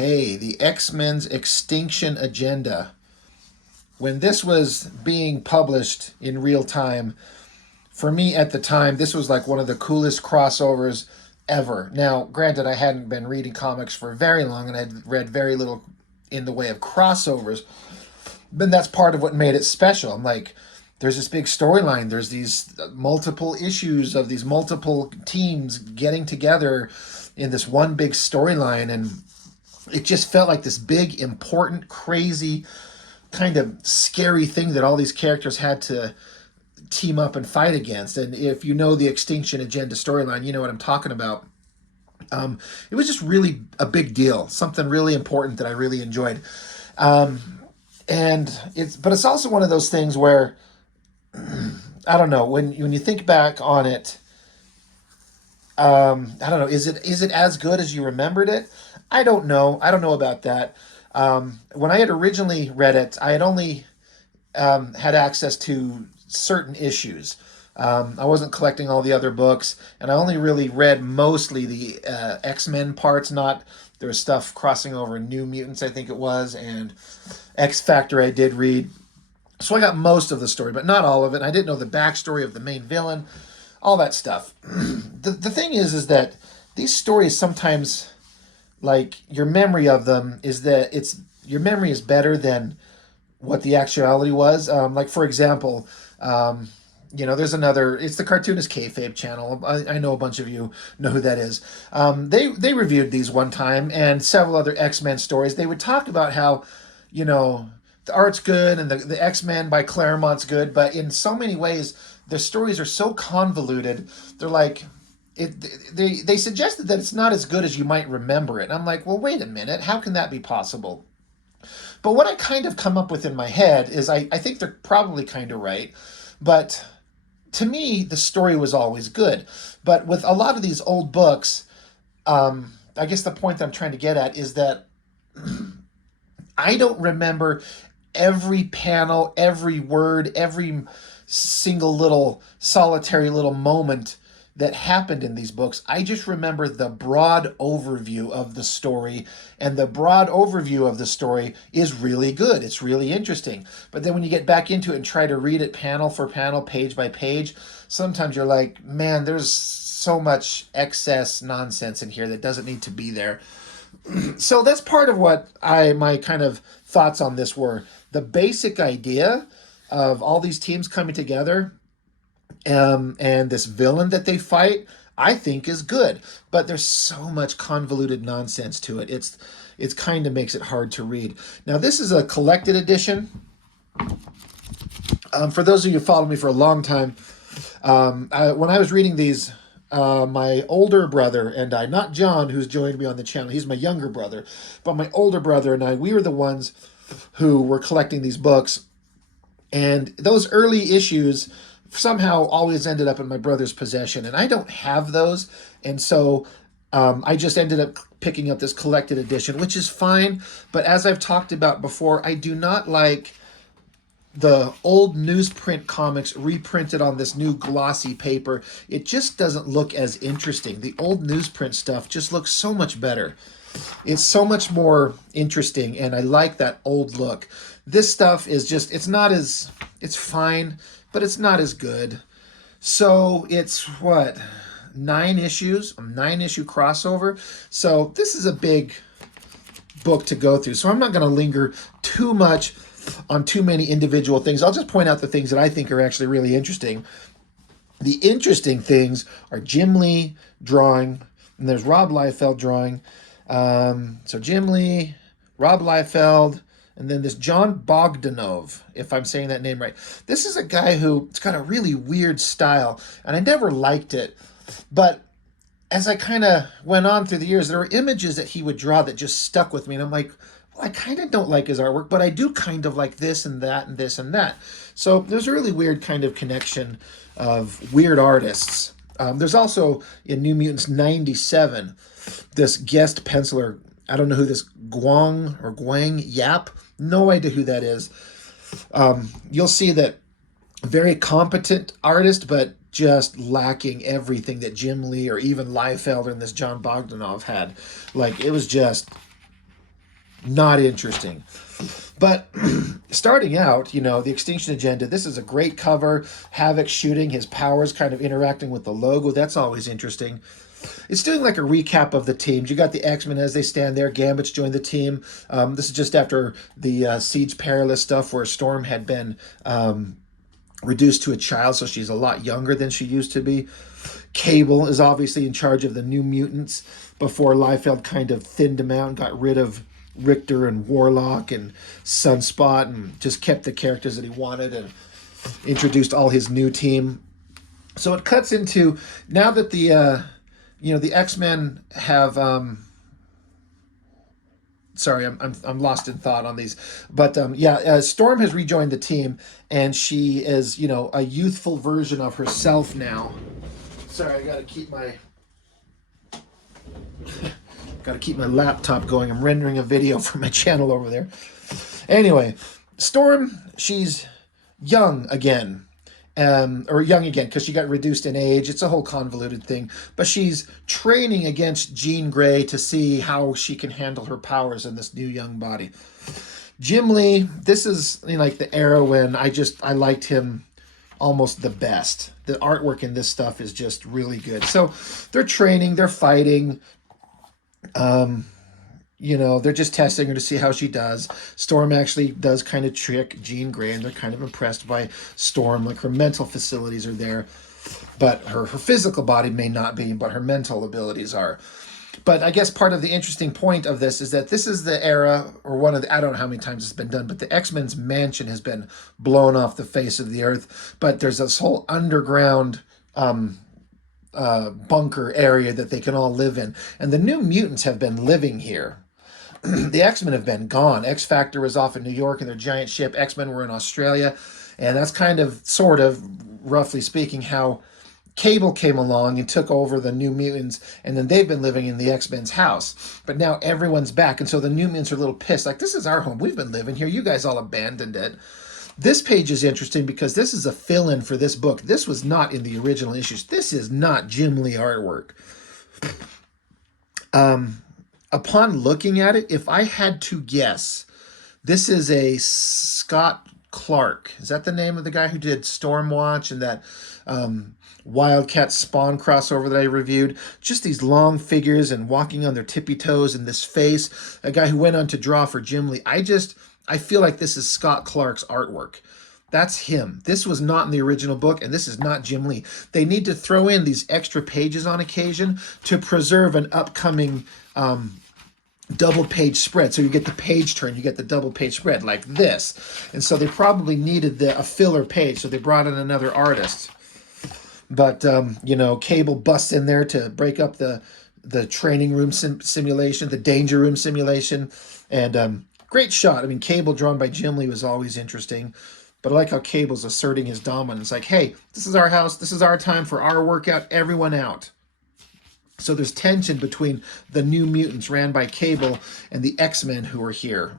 Hey, the X-Men's Extinction Agenda. When this was being published in real time, for me at the time, this was like one of the coolest crossovers ever. Now, granted, I hadn't been reading comics for very long and I'd read very little in the way of crossovers, but that's part of what made it special. I'm like, there's this big storyline. There's these multiple issues of these multiple teams getting together in this one big storyline, and it just felt like this big, important, crazy, kind of scary thing that all these characters had to team up and fight against. And if you know the Extinction Agenda storyline, you know what I'm talking about. It was just really a big deal, something really important that I really enjoyed. But it's also one of those things where I don't know, when you think back on it, I don't know, is it as good as you remembered it? I don't know. I don't know about that. When I had originally read it, I had only had access to certain issues. I wasn't collecting all the other books, and I only really read mostly the X-Men parts. Not there was stuff crossing over in New Mutants, I think it was, and X Factor I did read. So I got most of the story, but not all of it. I didn't know the backstory of the main villain, all that stuff. The thing is that these stories sometimes, like, your memory of them is that your memory is better than what the actuality was. Like, for example, there's another, it's the Cartoonist Kayfabe channel. I know a bunch of you know who that is. They reviewed these one time, and several other X-Men stories. They would talk about how, the art's good and the X-Men by Claremont's good, but in so many ways, their stories are so convoluted. They're like, they suggested that it's not as good as you might remember it. And I'm like, well, wait a minute. How can that be possible? But what I kind of come up with in my head is I think they're probably kind of right. But to me, the story was always good. But with a lot of these old books, I guess the point that I'm trying to get at is that I don't remember every panel, every word, every single little solitary little moment that happened in these books. I just remember the broad overview of the story, and the broad overview of the story is really good. It's really interesting. But then when you get back into it and try to read it panel for panel, page by page, sometimes you're like, man, there's so much excess nonsense in here that doesn't need to be there. So that's part of what my kind of thoughts on this were. The basic idea of all these teams coming together, and this villain that they fight, I think is good. But there's so much convoluted nonsense to it. It's kind of makes it hard to read. Now, this is a collected edition. For those of you who followed me for a long time, when I was reading these, my older brother and I, not John, who's joined me on the channel, he's my younger brother, but my older brother and I, we were the ones who were collecting these books. And those early issues somehow always ended up in my brother's possession, and I don't have those. And so I just ended up picking up this collected edition, which is fine. But as I've talked about before, I do not like the old newsprint comics reprinted on this new glossy paper. It just doesn't look as interesting. The old newsprint stuff just looks so much better. It's so much more interesting, and I like that old look. This stuff is just, it's fine, but it's not as good. So it's what, 9 issues, a 9-issue crossover. So this is a big book to go through. So I'm not going to linger too much on too many individual things. I'll just point out the things that I think are actually really interesting. The interesting things are Jim Lee drawing, and there's Rob Liefeld drawing. So Jim Lee, Rob Liefeld, and then this John Bogdanov, if I'm saying that name right. This is a guy who's got a really weird style, and I never liked it. But as I kind of went on through the years, there were images that he would draw that just stuck with me, and I'm like, well, I kind of don't like his artwork, but I do kind of like this and that and this and that. So there's a really weird kind of connection of weird artists. There's also, in New Mutants 97, this guest penciler. I don't know who this Guang Yap. No idea who that is. You'll see that very competent artist, but just lacking everything that Jim Lee or even Liefeld and this John Bogdanov had. Like, it was just not interesting. But starting out, you know, the X-tinction Agenda, this is a great cover. Havoc shooting, his powers kind of interacting with the logo. That's always interesting. It's doing like a recap of the teams. You got the X-Men as they stand there. Gambit's joined the team. This is just after the Siege Perilous stuff where Storm had been reduced to a child, so she's a lot younger than she used to be. Cable is obviously in charge of the New Mutants before Liefeld kind of thinned him out and got rid of Richter and Warlock and Sunspot and just kept the characters that he wanted and introduced all his new team. So it cuts into now that the the X-Men have sorry, I'm lost in thought on these, but Storm has rejoined the team and she is, you know, a youthful version of herself now. Sorry, I gotta keep my laptop going. I'm rendering a video for my channel over there. Anyway, Storm, she's young again. Or young again, because she got reduced in age. It's a whole convoluted thing. But she's training against Jean Grey to see how she can handle her powers in this new young body. Jim Lee, this is, you know, like the era when I liked him almost the best. The artwork in this stuff is just really good. So they're training, they're fighting. You know, they're just testing her to see how she does. Storm actually does kind of trick Jean Grey, and they're kind of impressed by Storm. Like, her mental facilities are there, but her physical body may not be, but her mental abilities are. But I guess part of the interesting point of this is that this is the era, or one of the, I don't know how many times it's been done, but the X-Men's mansion has been blown off the face of the earth. But there's this whole underground bunker area that they can all live in. And the New Mutants have been living here. The X-Men have been gone. X-Factor was off in New York in their giant ship. X-Men were in Australia. And that's kind of, sort of, roughly speaking, how Cable came along and took over the New Mutants, and then they've been living in the X-Men's house. But now everyone's back, and so the New Mutants are a little pissed. Like, this is our home. We've been living here. You guys all abandoned it. This page is interesting because this is a fill-in for this book. This was not in the original issues. This is not Jim Lee artwork. Upon looking at it, if I had to guess, this is a Scott Clark. Is that the name of the guy who did Stormwatch and that Wildcat Spawn crossover that I reviewed? Just these long figures and walking on their tippy toes and this face. A guy who went on to draw for Jim Lee. I feel like this is Scott Clark's artwork. That's him. This was not in the original book, and this is not Jim Lee. They need to throw in these extra pages on occasion to preserve an upcoming double page spread. So you get the page turn, you get the double page spread like this. And so they probably needed a filler page, so they brought in another artist. But, you know, Cable busts in there to break up the training room simulation, the danger room simulation. And great shot. I mean, Cable drawn by Jim Lee was always interesting. But I like how Cable's asserting his dominance. Like, hey, this is our house. This is our time for our workout. Everyone out. So there's tension between the New Mutants ran by Cable and the X-Men who are here.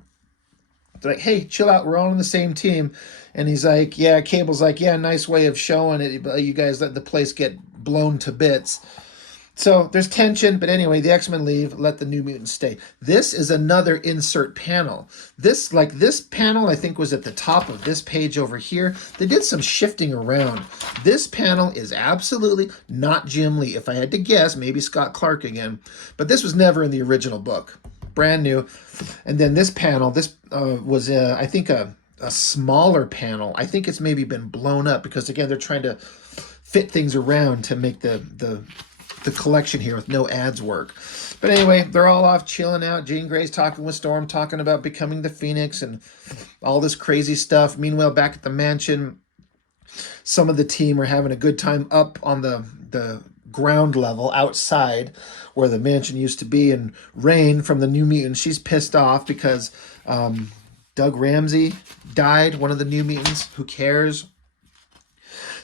They're like, hey, chill out. We're all on the same team. And he's like, yeah, Cable's like, yeah, nice way of showing it. But you guys let the place get blown to bits. So there's tension. But anyway, the X-Men leave. Let the New Mutants stay. This is another insert panel. This panel, I think, was at the top of this page over here. They did some shifting around. This panel is absolutely not Jim Lee. If I had to guess, maybe Scott Clark again. But this was never in the original book. Brand new. And then this panel, this was, I think, a smaller panel. I think it's maybe been blown up because, again, they're trying to fit things around to make the collection here with no ads work. But anyway, they're all off chilling out. Jean Grey's talking with Storm, talking about becoming the Phoenix and all this crazy stuff. Meanwhile, back at the mansion, some of the team are having a good time up on the ground level outside where the mansion used to be. And Rain from the New Mutants, she's pissed off because Doug Ramsey died, one of the New Mutants. Who cares?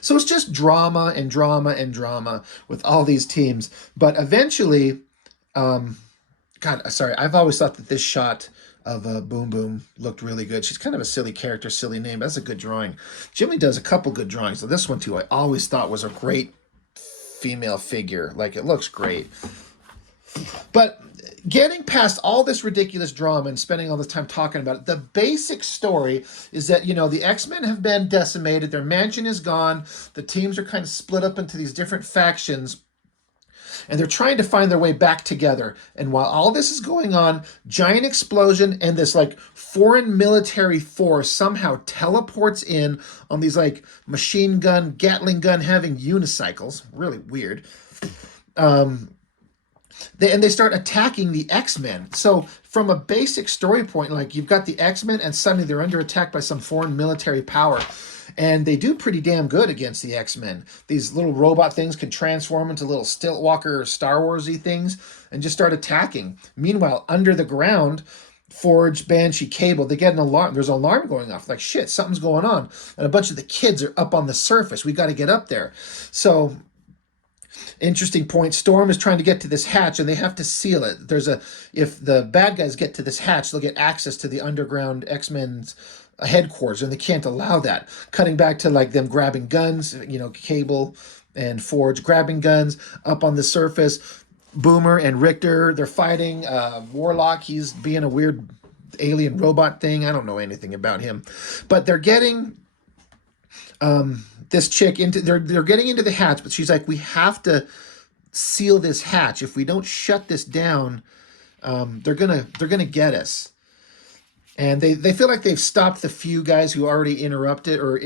So it's just drama and drama and drama with all these teams. But eventually, I've always thought that this shot of Boom Boom looked really good. She's kind of a silly character, silly name. That's a good drawing. Jimmy does a couple good drawings. So this one, too, I always thought was a great female figure. Like, it looks great. But getting past all this ridiculous drama and spending all this time talking about it, the basic story is that, the X-Men have been decimated. Their mansion is gone. The teams are kind of split up into these different factions, and they're trying to find their way back together. And while all this is going on, giant explosion and this like foreign military force somehow teleports in on these like machine gun, Gatling gun having unicycles. Really weird. They start attacking the X-Men. So from a basic story point, like you've got the X-Men and suddenly they're under attack by some foreign military power. And they do pretty damn good against the X-Men. These little robot things can transform into little Stiltwalker Star Wars-y things and just start attacking. Meanwhile, under the ground, Forge, Banshee, Cable, they get an alarm. There's an alarm going off. Like, shit, something's going on. And a bunch of the kids are up on the surface. We got to get up there. So, interesting point. Storm is trying to get to this hatch, and they have to seal it. If the bad guys get to this hatch, they'll get access to the underground X-Men's headquarters, and they can't allow that. Cutting back to like them grabbing guns, Cable and Forge grabbing guns up on the surface. Boomer and Richter, they're fighting. Warlock, he's being a weird alien robot thing. I don't know anything about him, but they're getting this chick into. They're getting into the hatch, but she's like, we have to seal this hatch. If we don't shut this down, they're gonna get us. And they feel like they've stopped the few guys who already interrupted or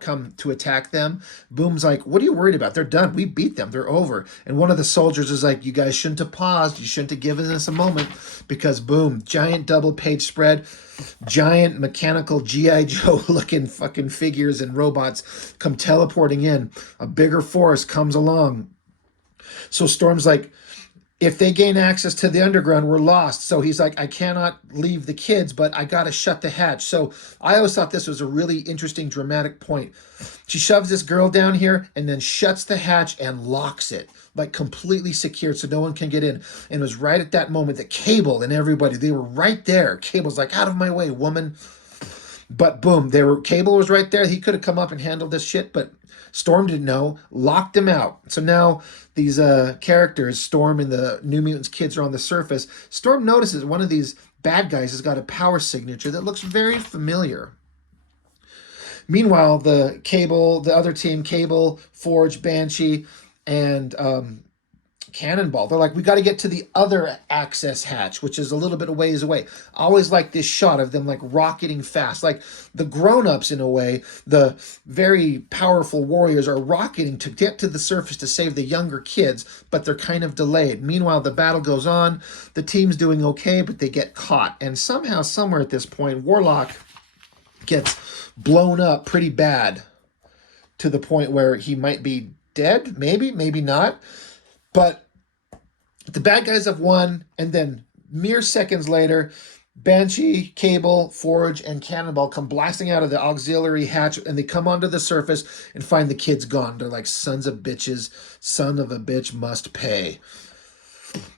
come to attack them. Boom's like, what are you worried about? They're done. We beat them. They're over. And one of the soldiers is like, you guys shouldn't have paused. You shouldn't have given us a moment, because boom, giant double page spread, giant mechanical G.I. Joe looking fucking figures and robots come teleporting in. A bigger force comes along. So Storm's like, if they gain access to the underground, we're lost. So he's like, I cannot leave the kids, but I got to shut the hatch. So I always thought this was a really interesting, dramatic point. She shoves this girl down here and then shuts the hatch and locks it, like completely secured so no one can get in. And it was right at that moment that Cable and everybody, they were right there. Cable's like, out of my way, woman. But boom, Cable was right there. He could have come up and handled this shit, but Storm didn't know, locked him out. So now these characters, Storm and the New Mutants kids, are on the surface. Storm notices one of these bad guys has got a power signature that looks very familiar. Meanwhile, the other team, Cable, Forge, Banshee, and Cannonball, they're like, we got to get to the other access hatch, which is a little bit of ways away. I always like this shot of them like rocketing fast, like the grown-ups in a way. The very powerful warriors are rocketing to get to the surface to save the younger kids, but they're kind of delayed. Meanwhile, the battle goes on. The team's doing okay, but they get caught, and somehow, somewhere at this point, Warlock gets blown up pretty bad to the point where he might be dead, maybe not. But the bad guys have won, and then mere seconds later, Banshee, Cable, Forge, and Cannonball come blasting out of the auxiliary hatch, and they come onto the surface and find the kids gone. They're like, sons of bitches, son of a bitch must pay.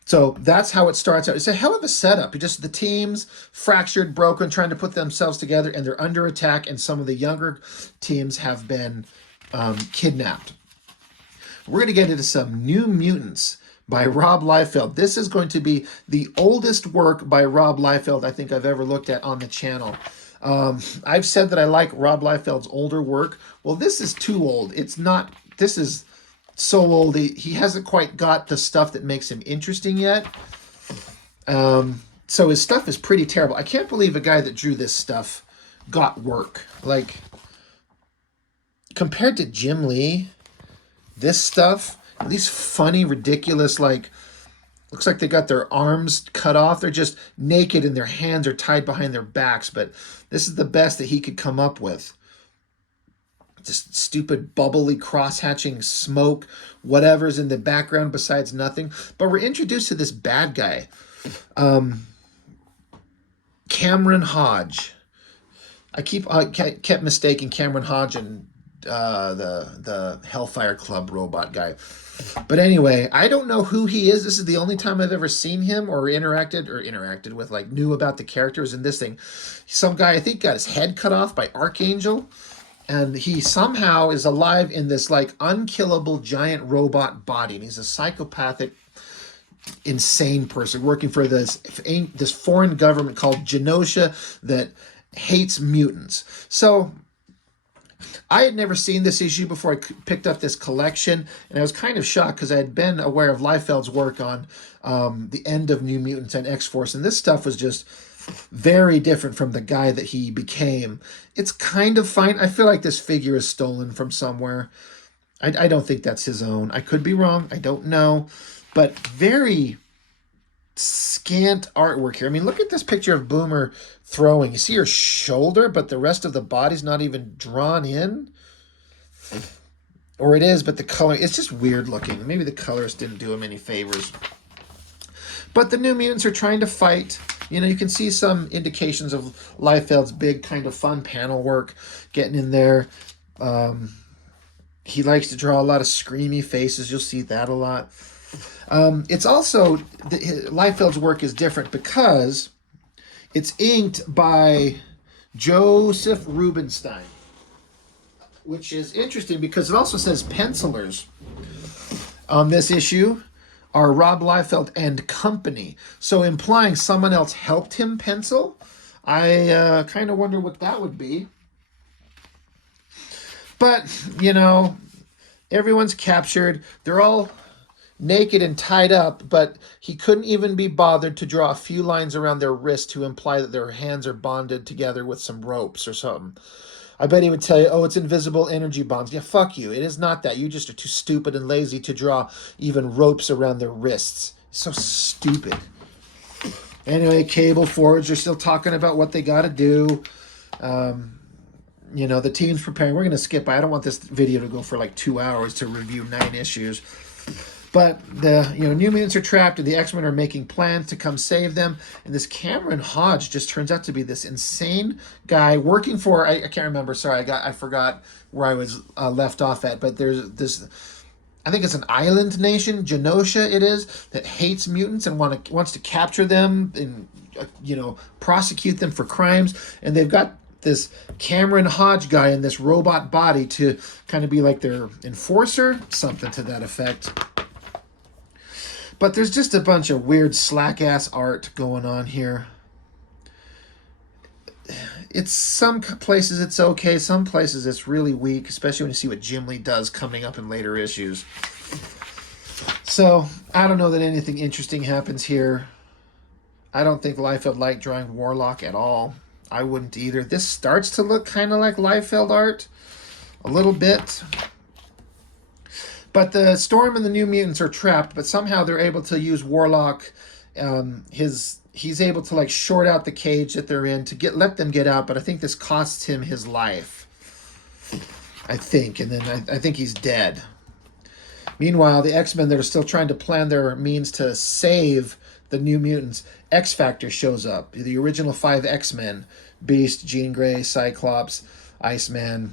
So that's how it starts out. It's a hell of a setup. Just the teams fractured, broken, trying to put themselves together, and they're under attack, and some of the younger teams have been kidnapped. We're going to get into some New Mutants by Rob Liefeld. This is going to be the oldest work by Rob Liefeld I think I've ever looked at on the channel. I've said that I like Rob Liefeld's older work. Well, this is too old. This is so old. He hasn't quite got the stuff that makes him interesting yet. So his stuff is pretty terrible. I can't believe a guy that drew this stuff got work. Like, compared to Jim Lee, this stuff, these funny, ridiculous, like, looks like they got their arms cut off. They're just naked and their hands are tied behind their backs. But this is the best that he could come up with. Just stupid, bubbly, cross-hatching smoke, whatever's in the background besides nothing. But we're introduced to this bad guy, Cameron Hodge. I kept mistaking Cameron Hodge and the Hellfire Club robot guy. But anyway, I don't know who he is. This is the only time I've ever seen him or interacted with, like, knew about the characters in this thing. Some guy, I think, got his head cut off by Archangel, and he somehow is alive in this, like, unkillable giant robot body, and he's a psychopathic insane person working for this foreign government called Genosha that hates mutants. So I had never seen this issue before I picked up this collection, and I was kind of shocked because I had been aware of Liefeld's work on the end of New Mutants and X-Force, and this stuff was just very different from the guy that he became. It's kind of fine. I feel like this figure is stolen from somewhere. I don't think that's his own. I could be wrong. I don't know. But very scant artwork here. I mean, look at this picture of Boomer throwing. You see her shoulder, but the rest of the body's not even drawn in. Or it is, but the color, it's just weird looking. Maybe the colorist didn't do him any favors. But the New Mutants are trying to fight. You know, you can see some indications of Liefeld's big kind of fun panel work getting in there. He likes to draw a lot of screamy faces. You'll see that a lot. It's also, Liefeld's work is different because it's inked by Joseph Rubinstein, which is interesting because it also says pencilers on this issue are Rob Liefeld and company. So implying someone else helped him pencil. I kind of wonder what that would be. But, you know, everyone's captured. They're all naked and tied up, but he couldn't even be bothered to draw a few lines around their wrist to imply that their hands are bonded together with some ropes or something. I bet he would tell you, oh, it's invisible energy bonds. Yeah, fuck you. It is not that. You just are too stupid and lazy to draw even ropes around their wrists. So stupid. Anyway, Cable, Forge are still talking about what they got to do. You know, the team's preparing. We're going to skip. I don't want this video to go for like 2 hours to review 9 issues. But the New Mutants are trapped, and the X-Men are making plans to come save them. And this Cameron Hodge just turns out to be this insane guy working for, I can't remember. Sorry, I forgot where I was left off at. But there's this, I think it's an island nation, Genosha it is, that hates mutants and wants to capture them and prosecute them for crimes. And they've got this Cameron Hodge guy in this robot body to kind of be like their enforcer, something to that effect. But there's just a bunch of weird slack-ass art going on here. It's some places it's okay, some places it's really weak, especially when you see what Jim Lee does coming up in later issues. So, I don't know that anything interesting happens here. I don't think Liefeld liked drawing Warlock at all. I wouldn't either. This starts to look kind of like Liefeld art. A little bit. But the Storm and the New Mutants are trapped, but somehow they're able to use Warlock. He's able to like short out the cage that they're in to let them get out, but I think this costs him his life. I think. And then I think he's dead. Meanwhile, the X-Men that are still trying to plan their means to save the New Mutants, X-Factor shows up. The original 5 X-Men, Beast, Jean Grey, Cyclops, Iceman,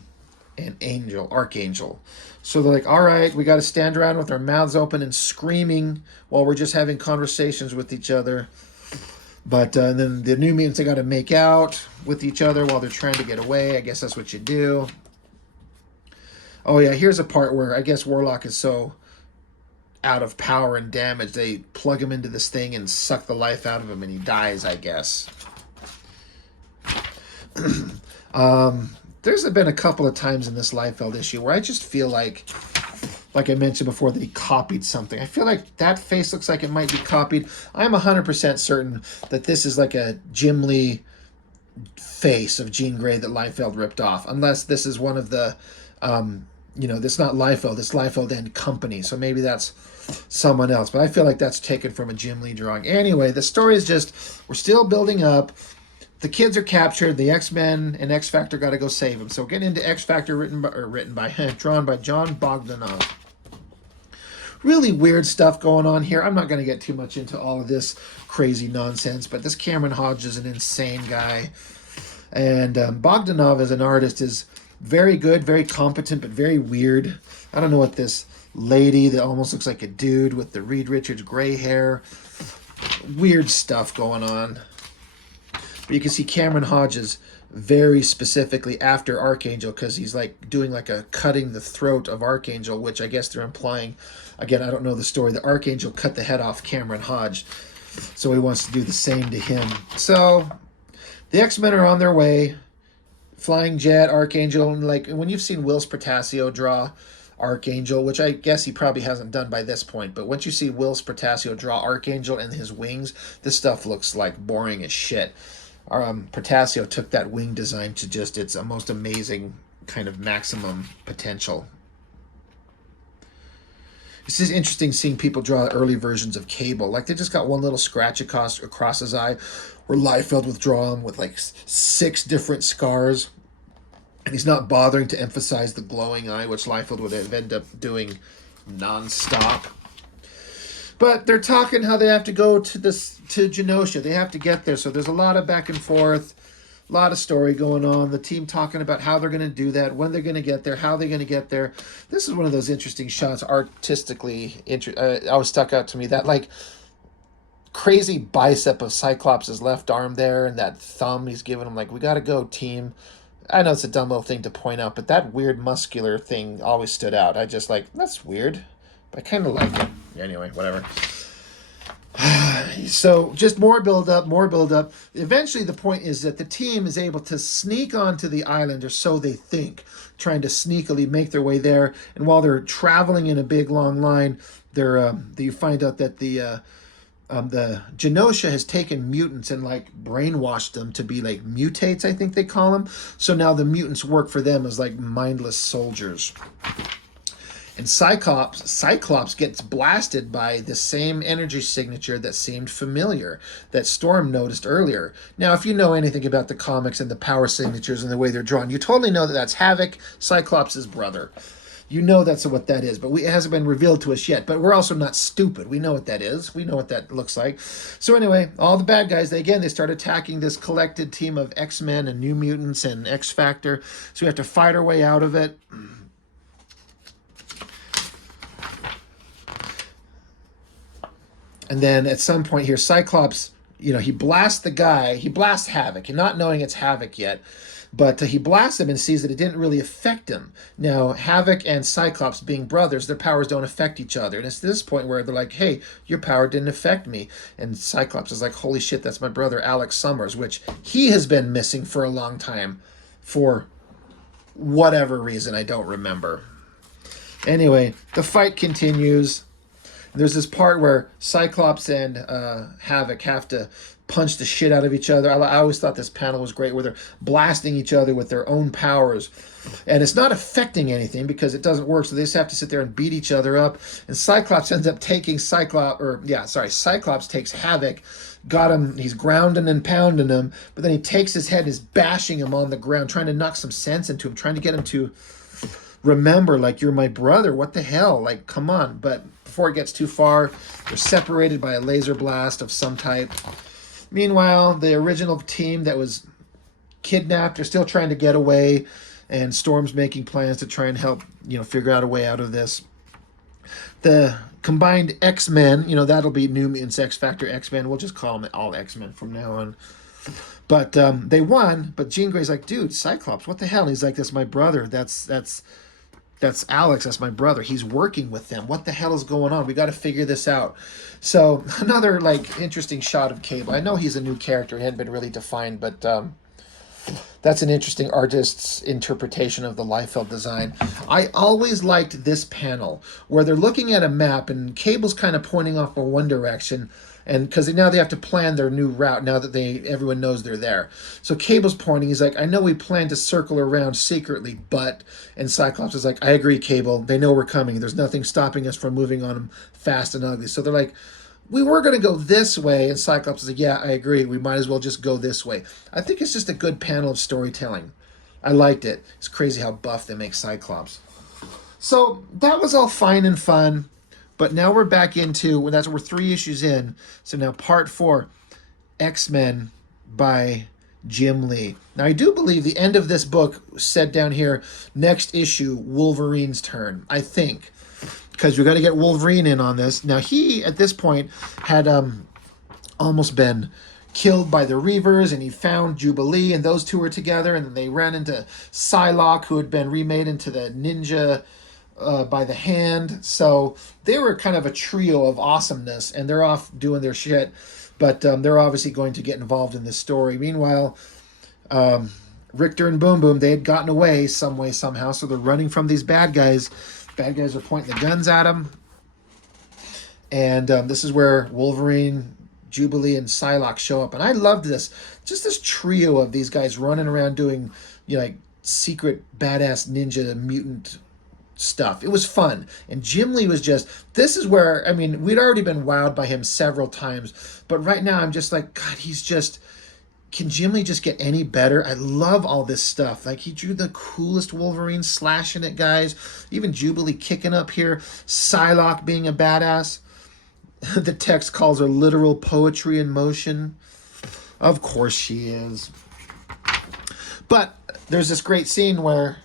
and Archangel. So they're like, all right, we got to stand around with our mouths open and screaming while we're just having conversations with each other. But then the New Mutants, they got to make out with each other while they're trying to get away. I guess that's what you do. Oh, yeah, here's a part where I guess Warlock is so out of power and damage, they plug him into this thing and suck the life out of him, and he dies, I guess. There's been a couple of times in this Liefeld issue where I just feel like I mentioned before, that he copied something. I feel like that face looks like it might be copied. I'm 100% certain that this is like a Jim Lee face of Jean Grey that Liefeld ripped off, unless this is one of the, this is not Liefeld, it's Liefeld and Company, so maybe that's someone else, but I feel like that's taken from a Jim Lee drawing. Anyway, the story is just, we're still building up. The kids are captured. The X-Men and X-Factor got to go save them. So getting into X-Factor, drawn by John Bogdanov. Really weird stuff going on here. I'm not going to get too much into all of this crazy nonsense, but this Cameron Hodge is an insane guy. And Bogdanov as an artist is very good, very competent, but very weird. I don't know what this lady that almost looks like a dude with the Reed Richards gray hair. Weird stuff going on. But you can see Cameron Hodge's very specifically after Archangel, because he's like doing like a cutting the throat of Archangel, which I guess they're implying, again, I don't know the story, that Archangel cut the head off Cameron Hodge, so he wants to do the same to him. So the X-Men are on their way. Flying Jet, Archangel, and like when you've seen Whilce Portacio draw Archangel, which I guess he probably hasn't done by this point, but once you see Whilce Portacio draw Archangel and his wings, this stuff looks like boring as shit. Portacio took that wing design to just its most amazing kind of maximum potential. This is interesting seeing people draw early versions of Cable. Like they just got one little scratch across his eye, where Liefeld would draw him with like 6 different scars. And he's not bothering to emphasize the glowing eye, which Liefeld would end up doing nonstop. But they're talking how they have to go to Genosha. They have to get there. So there's a lot of back and forth, a lot of story going on. The team talking about how they're going to do that, when they're going to get there, how they're going to get there. This is one of those interesting shots, artistically. Always stuck out to me. That like crazy bicep of Cyclops' left arm there, and that thumb he's giving him, like, we got to go, team. I know it's a dumb little thing to point out, but that weird muscular thing always stood out. I just like, that's weird, but I kind of like it. Anyway, whatever. So just more build up, more build up. Eventually the point is that the team is able to sneak onto the island, or so they think, trying to sneakily make their way there. And while they're traveling in a big long line, you find out that the Genosha has taken mutants and like brainwashed them to be like mutates, I think they call them. So now the mutants work for them as like mindless soldiers. And Cyclops gets blasted by the same energy signature that seemed familiar, that Storm noticed earlier. Now, if you know anything about the comics and the power signatures and the way they're drawn, you totally know that that's Havoc, Cyclops' brother. You know that's what that is, but it hasn't been revealed to us yet. But we're also not stupid. We know what that is. We know what that looks like. So anyway, all the bad guys, they start attacking this collected team of X-Men and New Mutants and X-Factor. So we have to fight our way out of it. And then at some point here, Cyclops, he blasts the guy. He blasts Havoc, and not knowing it's Havoc yet. But he blasts him and sees that it didn't really affect him. Now, Havoc and Cyclops, being brothers, their powers don't affect each other. And it's this point where they're like, hey, your power didn't affect me. And Cyclops is like, holy shit, that's my brother Alex Summers, which he has been missing for a long time for whatever reason I don't remember. Anyway, the fight continues. There's this part where Cyclops and Havoc have to punch the shit out of each other. I always thought this panel was great, where they're blasting each other with their own powers. And it's not affecting anything because it doesn't work, so they just have to sit there and beat each other up. And Cyclops ends up taking Cyclops takes Havoc, got him, he's grounding and pounding him, but then he takes his head and is bashing him on the ground, trying to knock some sense into him, trying to get him to remember, like, you're my brother, what the hell, like, come on. But before it gets too far, they're separated by a laser blast of some type. Meanwhile, the original team that was kidnapped are still trying to get away, and Storm's making plans to try and help, figure out a way out of this. The combined X-Men, that'll be New Mutants, X-Factor, X-Men. We'll just call them all X-Men from now on. But they won, but Jean Grey's like, dude, Cyclops, what the hell? And he's like, that's my brother. That's Alex, that's my brother. He's working with them. What the hell is going on? We got to figure this out. So another interesting shot of Cable. I know he's a new character. He hadn't been really defined, but that's an interesting artist's interpretation of the Liefeld design. I always liked this panel where they're looking at a map and Cable's kind of pointing off in one direction, and because now they have to plan their new route now that everyone knows they're there. So Cable's pointing. He's like, I know we plan to circle around secretly, but... And Cyclops is like, I agree, Cable. They know we're coming. There's nothing stopping us from moving on them fast and ugly. So they're like, we were going to go this way. And Cyclops is like, yeah, I agree. We might as well just go this way. I think it's just a good panel of storytelling. I liked it. It's crazy how buff they make Cyclops. So that was all fine and fun. But now we're back into, we're 3 issues in. So now part 4, X-Men by Jim Lee. Now I do believe the end of this book said down here, next issue, Wolverine's turn, I think. Because we got to get Wolverine in on this. Now he, at this point, had almost been killed by the Reavers, and he found Jubilee, and those two were together, and then they ran into Psylocke, who had been remade into the ninja by the Hand. So they were kind of a trio of awesomeness, and they're off doing their shit, but they're obviously going to get involved in this story. Meanwhile, Richter and Boom Boom, they had gotten away some way, somehow, so they're running from these bad guys. Bad guys are pointing the guns at them. And this is where Wolverine, Jubilee, and Psylocke show up. And I loved this. Just this trio of these guys running around doing, like, secret badass ninja mutant stuff. It was fun. And Jim Lee was just, this is where, I mean, we'd already been wowed by him several times. But right now I'm just like, God, he's just... Can Jim Lee just get any better? I love all this stuff. Like, he drew the coolest Wolverine slashing at guys. Even Jubilee kicking up here. Psylocke being a badass. The text calls her literal poetry in motion. Of course she is. But there's this great scene where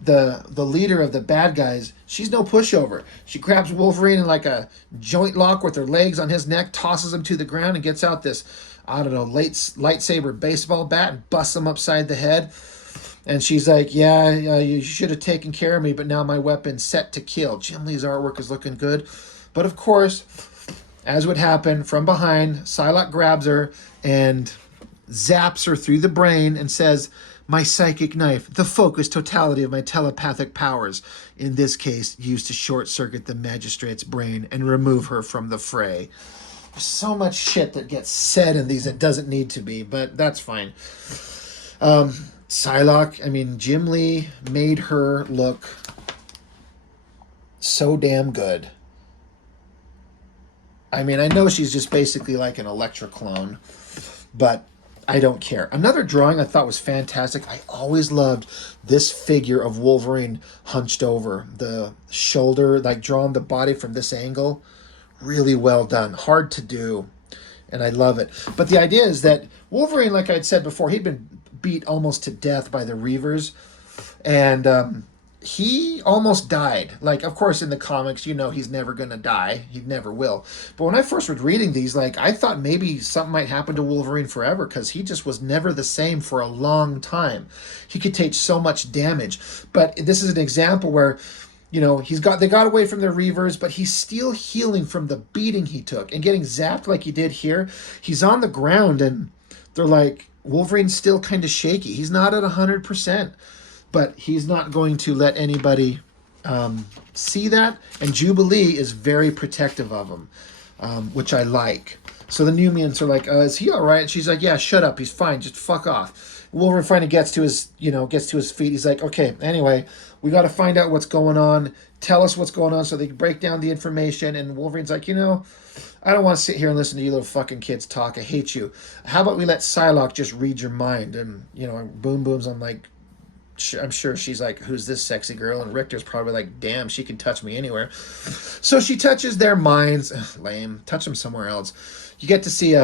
the leader of the bad guys, she's no pushover. She grabs Wolverine in like a joint lock with her legs on his neck, tosses him to the ground, and gets out this, I don't know, lightsaber baseball bat and busts him upside the head. And she's like, yeah, you should have taken care of me, but now my weapon's set to kill. Jim Lee's artwork is looking good. But of course, as would happen, from behind, Psylocke grabs her and zaps her through the brain and says, my psychic knife, the focused totality of my telepathic powers, in this case, used to short-circuit the magistrate's brain and remove her from the fray. There's so much shit that gets said in these that doesn't need to be, but that's fine. Psylocke, I mean, Jim Lee made her look so damn good. I mean, I know she's just basically like an Elektra clone, but I don't care. Another drawing I thought was fantastic. I always loved this figure of Wolverine hunched over. The shoulder, like drawing the body from this angle. Really well done. Hard to do, and I love it. But the idea is that Wolverine, like I'd said before, he'd been beat almost to death by the Reavers, and he almost died. Like, of course, in the comics, you know he's never going to die. He never will. But when I first was reading these, like, I thought maybe something might happen to Wolverine forever, because he just was never the same for a long time. He could take so much damage. But this is an example where, you know, they got away from the Reavers, but he's still healing from the beating he took and getting zapped like he did here. He's on the ground, and they're like, Wolverine's still kind of shaky. He's not at 100%. But he's not going to let anybody see that. And Jubilee is very protective of him, which I like. So the New Mutants are like, is he all right? And she's like, yeah, shut up. He's fine. Just fuck off. Wolverine finally gets to his feet. He's like, okay, anyway, we got to find out what's going on. Tell us what's going on so they can break down the information. And Wolverine's like, I don't want to sit here and listen to you little fucking kids talk. I hate you. How about we let Psylocke just read your mind? And, Boom Boom's, I'm sure she's like, who's this sexy girl? And Richter's probably like, damn, she can touch me anywhere. So she touches their minds. Ugh, lame. Touch them somewhere else. You get to see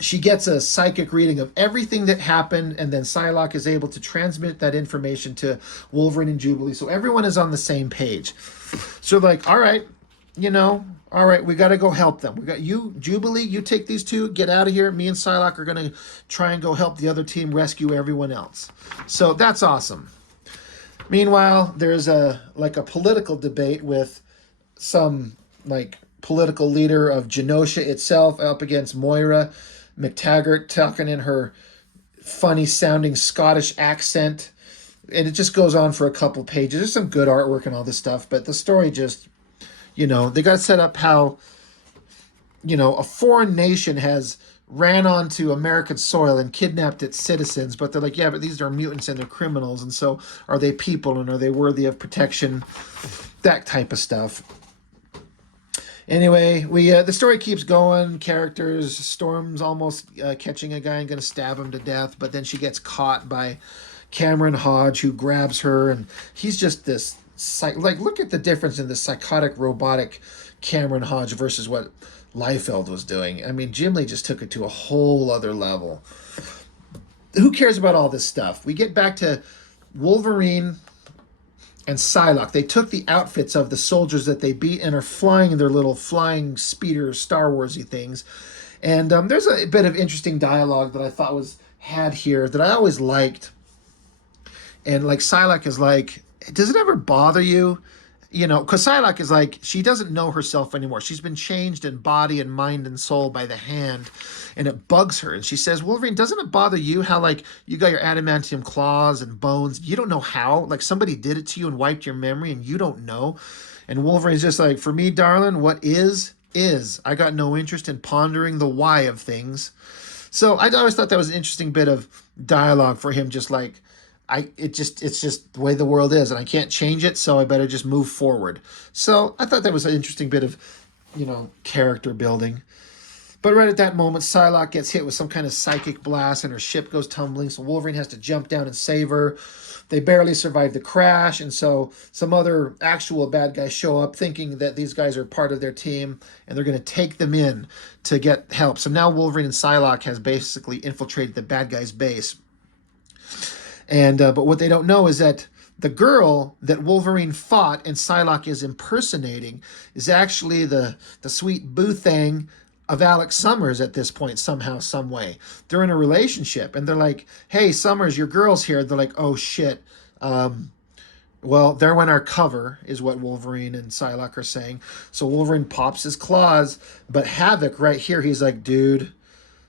she gets a psychic reading of everything that happened, and then Psylocke is able to transmit that information to Wolverine and Jubilee. So everyone is on the same page. So like, all right, all right, we got to go help them. We got you, Jubilee, you take these two, get out of here. Me and Psylocke are going to try and go help the other team rescue everyone else. So that's awesome. Meanwhile, there's a political debate with some political leader of Genosha itself up against Moira McTaggart, talking in her funny sounding Scottish accent. And it just goes on for a couple pages. There's some good artwork and all this stuff, but the story just, they got to set up how, a foreign nation has ran onto American soil and kidnapped its citizens, but they're like, yeah, but these are mutants and they're criminals, and so are they people, and are they worthy of protection? That type of stuff. Anyway, the story keeps going. Characters, Storm's almost catching a guy and going to stab him to death, but then she gets caught by Cameron Hodge, who grabs her, and he's just this look at the difference in the psychotic, robotic Cameron Hodge versus what Liefeld was doing. I mean, Jim Lee just took it to a whole other level. Who cares about all this stuff? We get back to Wolverine and Psylocke. They took the outfits of the soldiers that they beat and are flying in their little flying speeder Star Warsy things. And there's a bit of interesting dialogue that I thought was had here that I always liked. And like Psylocke is like, does it ever bother you? You know, because Psylocke is like, she doesn't know herself anymore. She's been changed in body and mind and soul by the hand, and it bugs her. And she says, Wolverine, doesn't it bother you how, like, you got your adamantium claws and bones? You don't know how. Like, somebody did it to you and wiped your memory, and you don't know. And Wolverine's just like, for me, darling, what is. I got no interest in pondering the why of things. So I always thought that was an interesting bit of dialogue for him, just like, it's just the way the world is, and I can't change it, so I better just move forward. So I thought that was an interesting bit of, character building. But right at that moment, Psylocke gets hit with some kind of psychic blast, and her ship goes tumbling, so Wolverine has to jump down and save her. They barely survive the crash, and so some other actual bad guys show up thinking that these guys are part of their team, and they're going to take them in to get help. So now Wolverine and Psylocke has basically infiltrated the bad guy's base. And but what they don't know is that the girl that Wolverine fought and Psylocke is impersonating is actually the sweet boo thing of Alex Summers at this point, somehow, some way. They're in a relationship, and they're like, hey, Summers, your girl's here. They're like, oh, shit. Well, there went our cover, is what Wolverine and Psylocke are saying. So Wolverine pops his claws, but Havoc right here, he's like, dude,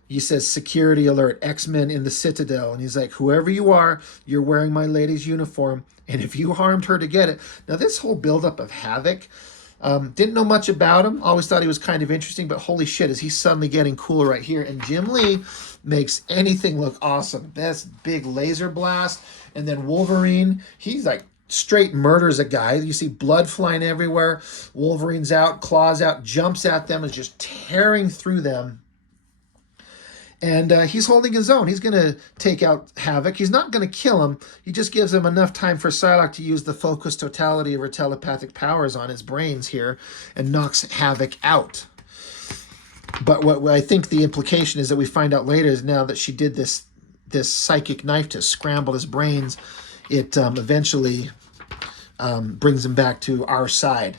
he says, security alert, X-Men in the Citadel. And he's like, whoever you are, you're wearing my lady's uniform. And if you harmed her to get it. Now, this whole buildup of Havoc, didn't know much about him. Always thought he was kind of interesting, but holy shit, is he suddenly getting cool right here. And Jim Lee makes anything look awesome. This big laser blast. And then Wolverine, he's like straight murders a guy. You see blood flying everywhere. Wolverine's out, claws out, jumps at them, is just tearing through them. And he's holding his own. He's going to take out Havoc. He's not going to kill him. He just gives him enough time for Psylocke to use the focused totality of her telepathic powers on his brains here and knocks Havoc out. But what I think the implication is that we find out later is now that she did this psychic knife to scramble his brains, it eventually brings him back to our side.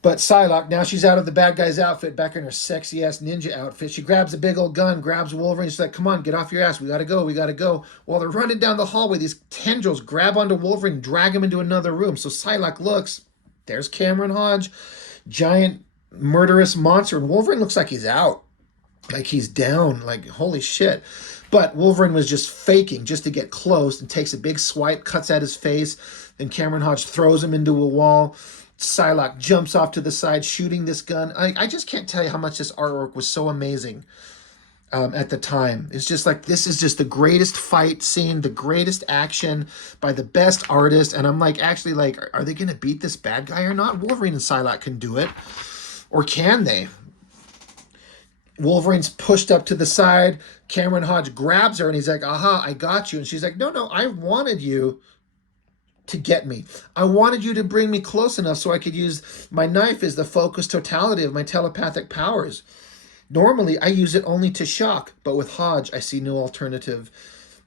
But Psylocke, now she's out of the bad guy's outfit, back in her sexy-ass ninja outfit. She grabs a big old gun, grabs Wolverine. She's like, come on, get off your ass. We gotta go. While they're running down the hallway, these tendrils grab onto Wolverine and drag him into another room. So Psylocke looks. There's Cameron Hodge, giant murderous monster. And Wolverine looks like he's out. Like he's down. Like, holy shit. But Wolverine was just faking just to get close and takes a big swipe, cuts at his face. Then Cameron Hodge throws him into a wall. Psylocke jumps off to the side, shooting this gun. I just can't tell you how much this artwork was so amazing at the time. It's just like, this is just the greatest fight scene, the greatest action by the best artist. And I'm like, actually, like, are they going to beat this bad guy or not? Wolverine and Psylocke can do it. Or can they? Wolverine's pushed up to the side. Cameron Hodge grabs her and he's like, aha, I got you. And she's like, no, I wanted you to get me. I wanted you to bring me close enough so I could use my knife as the focused totality of my telepathic powers. Normally, I use it only to shock, but with Hodge, I see no alternative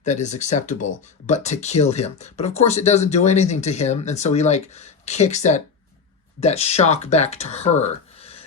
that is acceptable but to kill him. But of course, it doesn't do anything to him, and so he like kicks that shock back to her.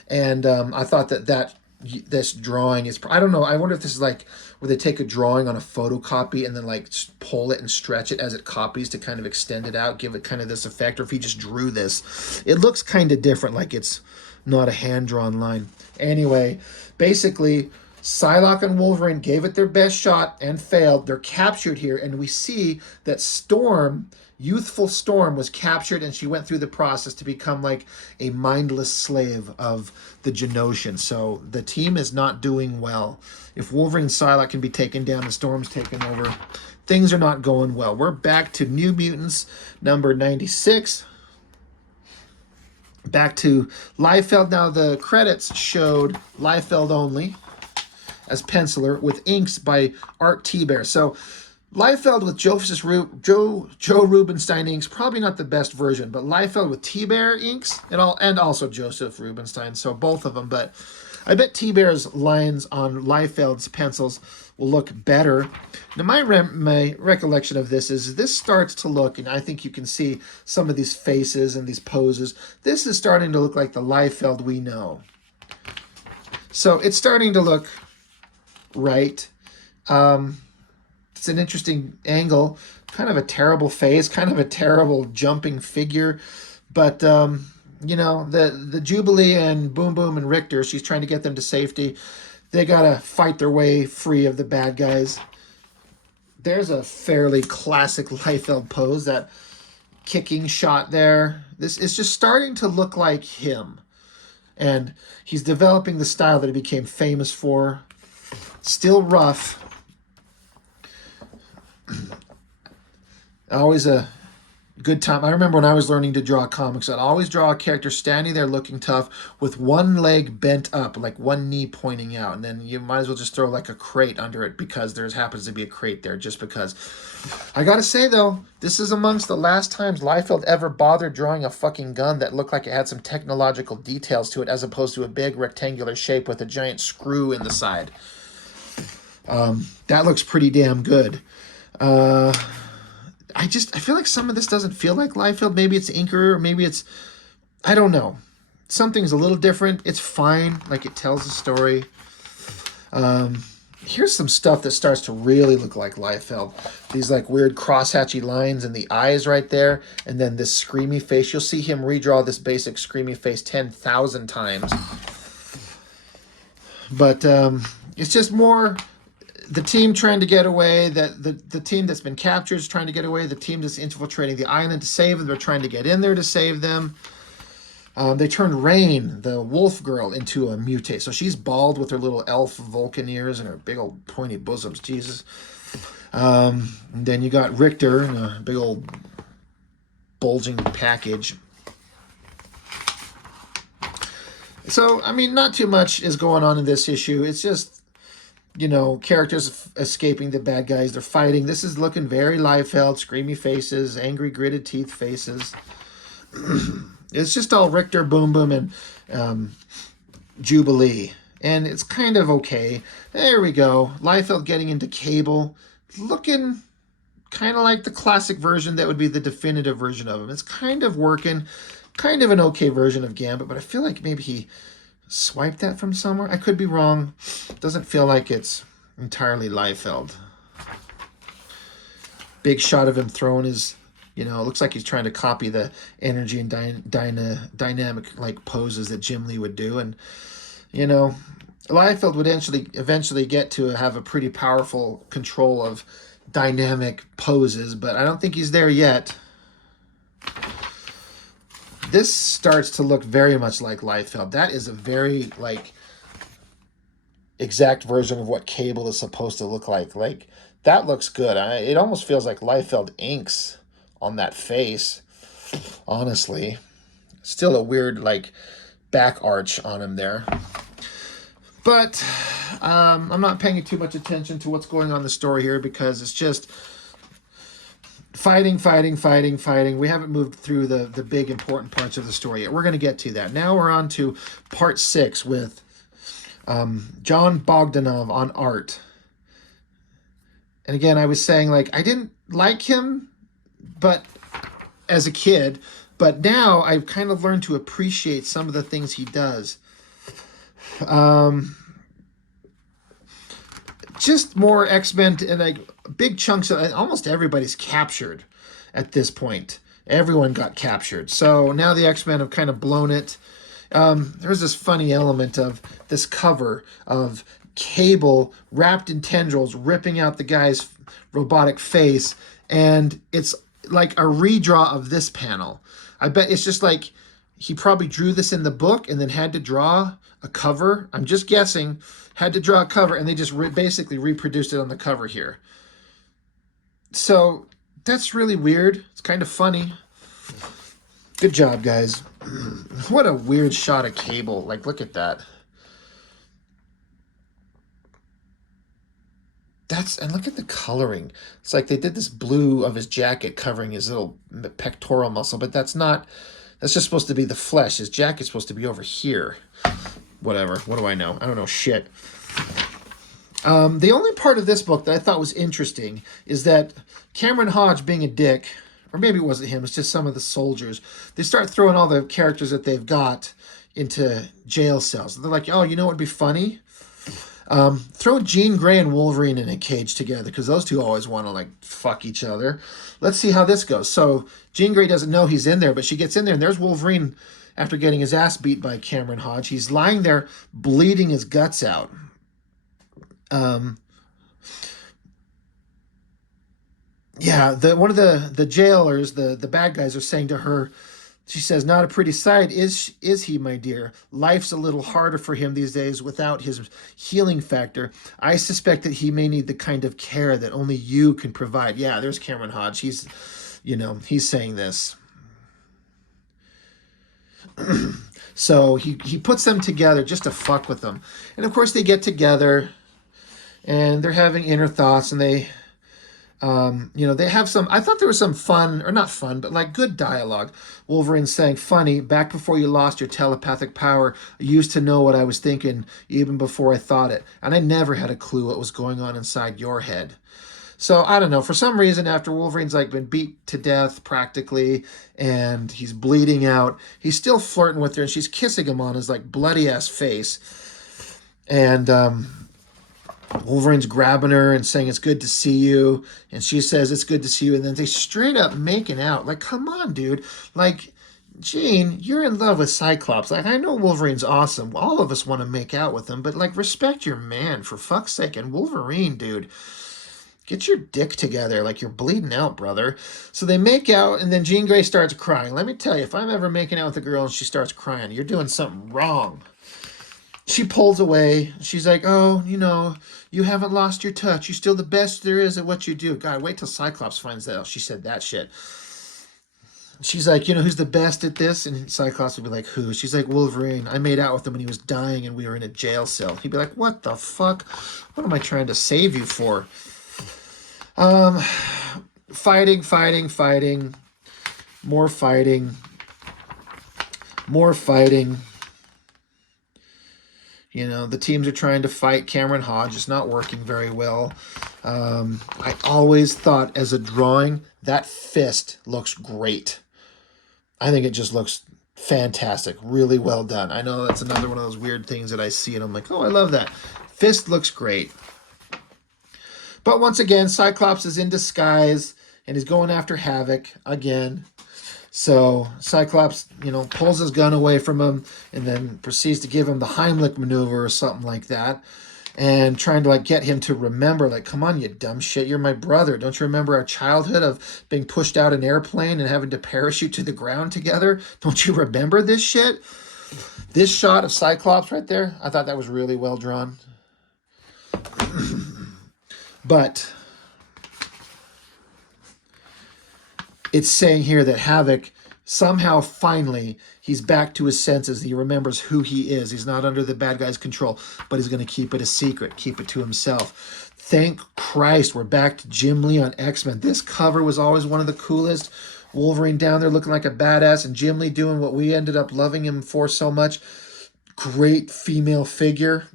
And I thought that this drawing is, I don't know, I wonder if this is like where they take a drawing on a photocopy and then like pull it and stretch it as it copies to kind of extend it out, give it kind of this effect, or if he just drew this. It looks kind of different, like it's not a hand-drawn line. Anyway, basically, Psylocke and Wolverine gave it their best shot and failed. They're captured here, and we see that Storm, youthful Storm, was captured, and she went through the process to become like a mindless slave of the Joshan. So the team is not doing well. If Wolverine and Psylocke can be taken down and Storm's taken over, things are not going well. We're back to New Mutants number 96. Back to Liefeld. Now the credits showed Liefeld only as penciler with inks by Art T-Bear. So Liefeld with Joe Rubinstein inks, probably not the best version, but Liefeld with T-Bear inks and also Joseph Rubinstein, so both of them. But I bet T-Bear's lines on Liefeld's pencils will look better. Now my recollection of this is this starts to look, and I think you can see some of these faces and these poses. This is starting to look like the Liefeld we know. So it's starting to look right. It's an interesting angle. Kind of a terrible face, kind of a terrible jumping figure. But, you know, the Jubilee and Boom Boom and Richter, she's trying to get them to safety. They got to fight their way free of the bad guys. There's a fairly classic Liefeld pose, that kicking shot there. This is just starting to look like him. And he's developing the style that he became famous for. Still rough. Always a good time. I remember when I was learning to draw comics, I'd always draw a character standing there looking tough with one leg bent up, like one knee pointing out. And then you might as well just throw like a crate under it because there happens to be a crate there just because. I got to say, though, this is amongst the last times Liefeld ever bothered drawing a fucking gun that looked like it had some technological details to it as opposed to a big rectangular shape with a giant screw in the side. That looks pretty damn good. I feel like some of this doesn't feel like Liefeld. Maybe it's inker, or maybe it's, I don't know. Something's a little different. It's fine. Like, it tells a story. Here's some stuff that starts to really look like Liefeld. These like weird crosshatchy lines and the eyes right there. And then this screamy face. You'll see him redraw this basic screamy face 10,000 times. But it's just more the team trying to get away, the team that's been captured is trying to get away, the team that's infiltrating the island to save them, they're trying to get in there to save them. They turned Rain, the wolf girl, into a mutate. So she's bald with her little elf Vulcan ears and her big old pointy bosoms. Jesus. And then you got Richter in a big old bulging package. So, I mean, not too much is going on in this issue. It's just, you know, characters escaping the bad guys. They're fighting. This is looking very Liefeld. Screamy faces, angry gritted teeth faces. It's just all Richter, Boom Boom, and Jubilee. And it's kind of okay. There we go. Liefeld getting into Cable. Looking kind of like the classic version that would be the definitive version of him. It's kind of working. Kind of an okay version of Gambit, but I feel like maybe he swiped that from somewhere. I could be wrong. Doesn't feel like it's entirely Liefeld. Big shot of him throwing his, you know, it looks like he's trying to copy the energy and dynamic like poses that Jim Lee would do. And, you know, Liefeld would eventually get to have a pretty powerful control of dynamic poses, but I don't think he's there yet. This starts to look very much like Liefeld. That is a very, like, exact version of what Cable is supposed to look like. Like, that looks good. It almost feels like Liefeld inks on that face, honestly. Still a weird, like, back arch on him there. But I'm not paying too much attention to what's going on in the story here because it's just fighting. We haven't moved through the big important parts of the story yet. We're going to get to that. Now we're on to part 6 with John Bogdanov on art. And again, I was saying, like, I didn't like him but as a kid, but now I've kind of learned to appreciate some of the things he does. Just more X-Men, and like big chunks of almost everybody's captured at this point. Everyone got captured. So now the X-Men have kind of blown it. There's this funny element of this cover of Cable wrapped in tendrils ripping out the guy's robotic face, and it's like a redraw of this panel. I bet it's just like he probably drew this in the book and then had to draw a cover. I'm just guessing. Had to draw a cover, and they just basically reproduced it on the cover here. So that's really weird. It's kind of funny. Good job, guys. What a weird shot of Cable. Like, look at that. And look at the coloring. It's like they did this blue of his jacket covering his little pectoral muscle, but that's just supposed to be the flesh. His jacket's supposed to be over here. Whatever. What do I know? I don't know shit. The only part of this book that I thought was interesting is that Cameron Hodge, being a dick, or maybe it wasn't him, it's just some of the soldiers, they start throwing all the characters that they've got into jail cells. They're like, oh, you know what would be funny? Throw Jean Grey and Wolverine in a cage together, because those two always want to like fuck each other. Let's see how this goes. So Jean Grey doesn't know he's in there, but she gets in there, and there's Wolverine after getting his ass beat by Cameron Hodge. He's lying there bleeding his guts out. Yeah, one of the jailers, the bad guys, are saying to her, she says, "Not a pretty sight, is he, my dear? Life's a little harder for him these days without his healing factor. I suspect that he may need the kind of care that only you can provide." Yeah, there's Cameron Hodge. He's saying this. So he puts them together just to fuck with them. And of course they get together and they're having inner thoughts, and they they have some, I thought there was some fun, or not fun, but like good dialogue. Wolverine saying, "Funny, back before you lost your telepathic power, I used to know what I was thinking even before I thought it. And I never had a clue what was going on inside your head." So I don't know, for some reason, after Wolverine's like been beat to death practically, and he's bleeding out, he's still flirting with her, and she's kissing him on his like bloody ass face. And Wolverine's grabbing her and saying, "It's good to see you." And she says, "It's good to see you." And then they straight up making out. Like, come on, dude. Like, Jean, you're in love with Cyclops. Like, I know Wolverine's awesome. All of us want to make out with him, but like, respect your man, for fuck's sake. And Wolverine, dude, get your dick together. Like, you're bleeding out, brother. So they make out, and then Jean Grey starts crying. Let me tell you, if I'm ever making out with a girl and she starts crying, you're doing something wrong. She pulls away. She's like, "Oh, you haven't lost your touch. You're still the best there is at what you do." God, wait till Cyclops finds out she said that shit. She's like, "Who's the best at this?" And Cyclops would be like, "Who?" She's like, "Wolverine. I made out with him when he was dying and we were in a jail cell." He'd be like, "What the fuck? What am I trying to save you for?" Fighting, fighting, fighting. More fighting. More fighting. The teams are trying to fight Cameron Hodge. It's not working very well. I always thought, as a drawing, that fist looks great. I think it just looks fantastic. Really well done. I know that's another one of those weird things that I see, and I'm like, oh, I love that. Fist looks great. But once again, Cyclops is in disguise, and he's going after Havoc again. So Cyclops, pulls his gun away from him and then proceeds to give him the Heimlich maneuver or something like that, and trying to like get him to remember, like, "Come on, you dumb shit, you're my brother. Don't you remember our childhood of being pushed out an airplane and having to parachute to the ground together? Don't you remember this shit?" This shot of Cyclops right there, I thought that was really well drawn. But it's saying here that Havoc, somehow, finally, he's back to his senses. He remembers who he is. He's not under the bad guy's control, but he's going to keep it a secret, keep it to himself. Thank Christ, we're back to Jim Lee on X-Men. This cover was always one of the coolest. Wolverine down there looking like a badass, and Jim Lee doing what we ended up loving him for so much. Great female figure.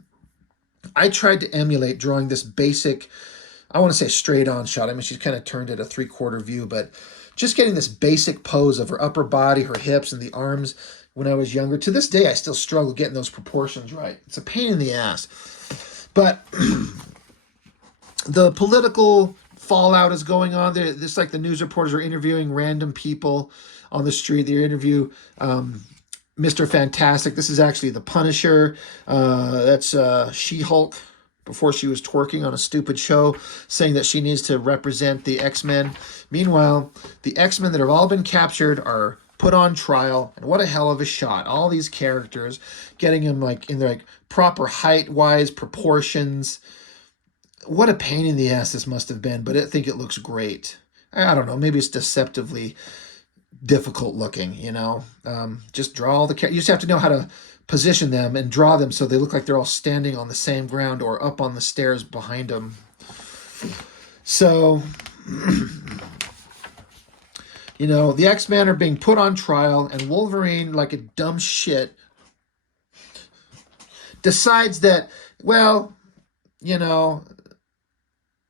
I tried to emulate drawing this basic, I want to say straight on shot. I mean, she's kind of turned it a 3/4 view, but just getting this basic pose of her upper body, her hips, and the arms when I was younger. To this day, I still struggle getting those proportions right. It's a pain in the ass. But the political fallout is going on. It's like the news reporters are interviewing random people on the street. They interview Mr. Fantastic. This is actually the Punisher. That's She-Hulk, before she was twerking on a stupid show, saying that she needs to represent the X-Men. Meanwhile, the X-Men that have all been captured are put on trial, and what a hell of a shot. All these characters, getting them like in their like proper height-wise proportions. What a pain in the ass this must have been, but I think it looks great. I don't know, maybe it's deceptively difficult looking, just draw all the characters. You just have to know how to position them and draw them so they look like they're all standing on the same ground or up on the stairs behind them. So, the X-Men are being put on trial, and Wolverine, like a dumb shit, decides that, well,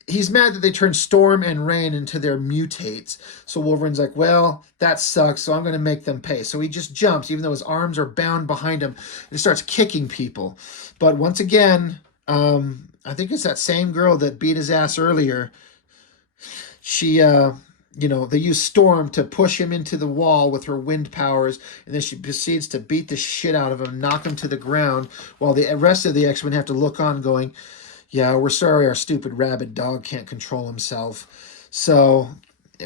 he's mad that they turned Storm and Rain into their mutates. So Wolverine's like, well, that sucks, so I'm going to make them pay. So he just jumps, even though his arms are bound behind him, and starts kicking people. But once again, I think it's that same girl that beat his ass earlier. She, they use Storm to push him into the wall with her wind powers, and then she proceeds to beat the shit out of him, knock him to the ground, while the rest of the X-Men have to look on going, yeah, we're sorry our stupid rabid dog can't control himself. So,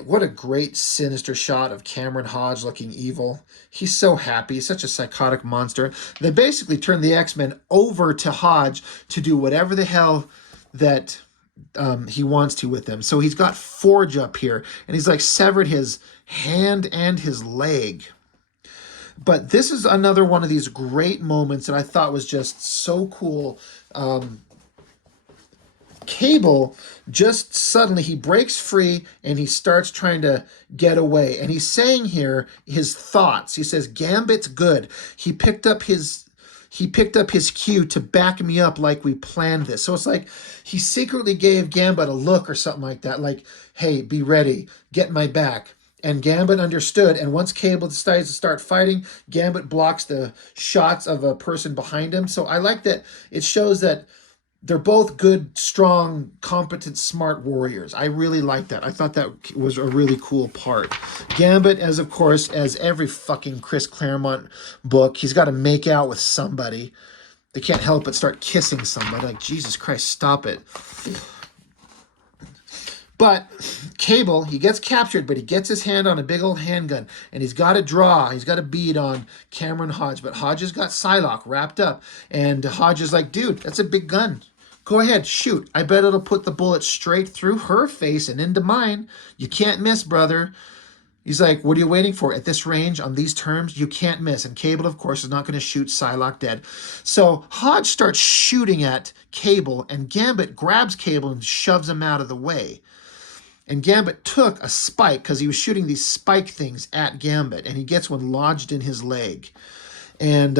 what a great sinister shot of Cameron Hodge looking evil. He's so happy. He's such a psychotic monster. They basically turned the X-Men over to Hodge to do whatever the hell that he wants to with them. So he's got Forge up here, and he's like severed his hand and his leg. But this is another one of these great moments that I thought was just so cool. Cable just suddenly he breaks free and he starts trying to get away, and he's saying here his thoughts. He says Gambit's good. He picked up his cue to back me up like we planned this. So it's like he secretly gave Gambit a look or something like that, like, hey, be ready, get my back. And Gambit understood, and once Cable decides to start fighting, Gambit blocks the shots of a person behind him. So I like that it shows that they're both good, strong, competent, smart warriors. I really like that. I thought that was a really cool part. Gambit, of course, as every fucking Chris Claremont book, he's got to make out with somebody. They can't help but start kissing somebody. Like, Jesus Christ, stop it. But Cable, he gets captured, but he gets his hand on a big old handgun, and he's got a bead on Cameron Hodge, but Hodge has got Psylocke wrapped up, and Hodge is like, dude, that's a big gun. Go ahead, shoot. I bet it'll put the bullet straight through her face and into mine. You can't miss, brother. He's like, what are you waiting for? At this range, on these terms, you can't miss. And Cable, of course, is not going to shoot Psylocke dead. So Hodge starts shooting at Cable, and Gambit grabs Cable and shoves him out of the way. And Gambit took a spike, because he was shooting these spike things at Gambit, and he gets one lodged in his leg. And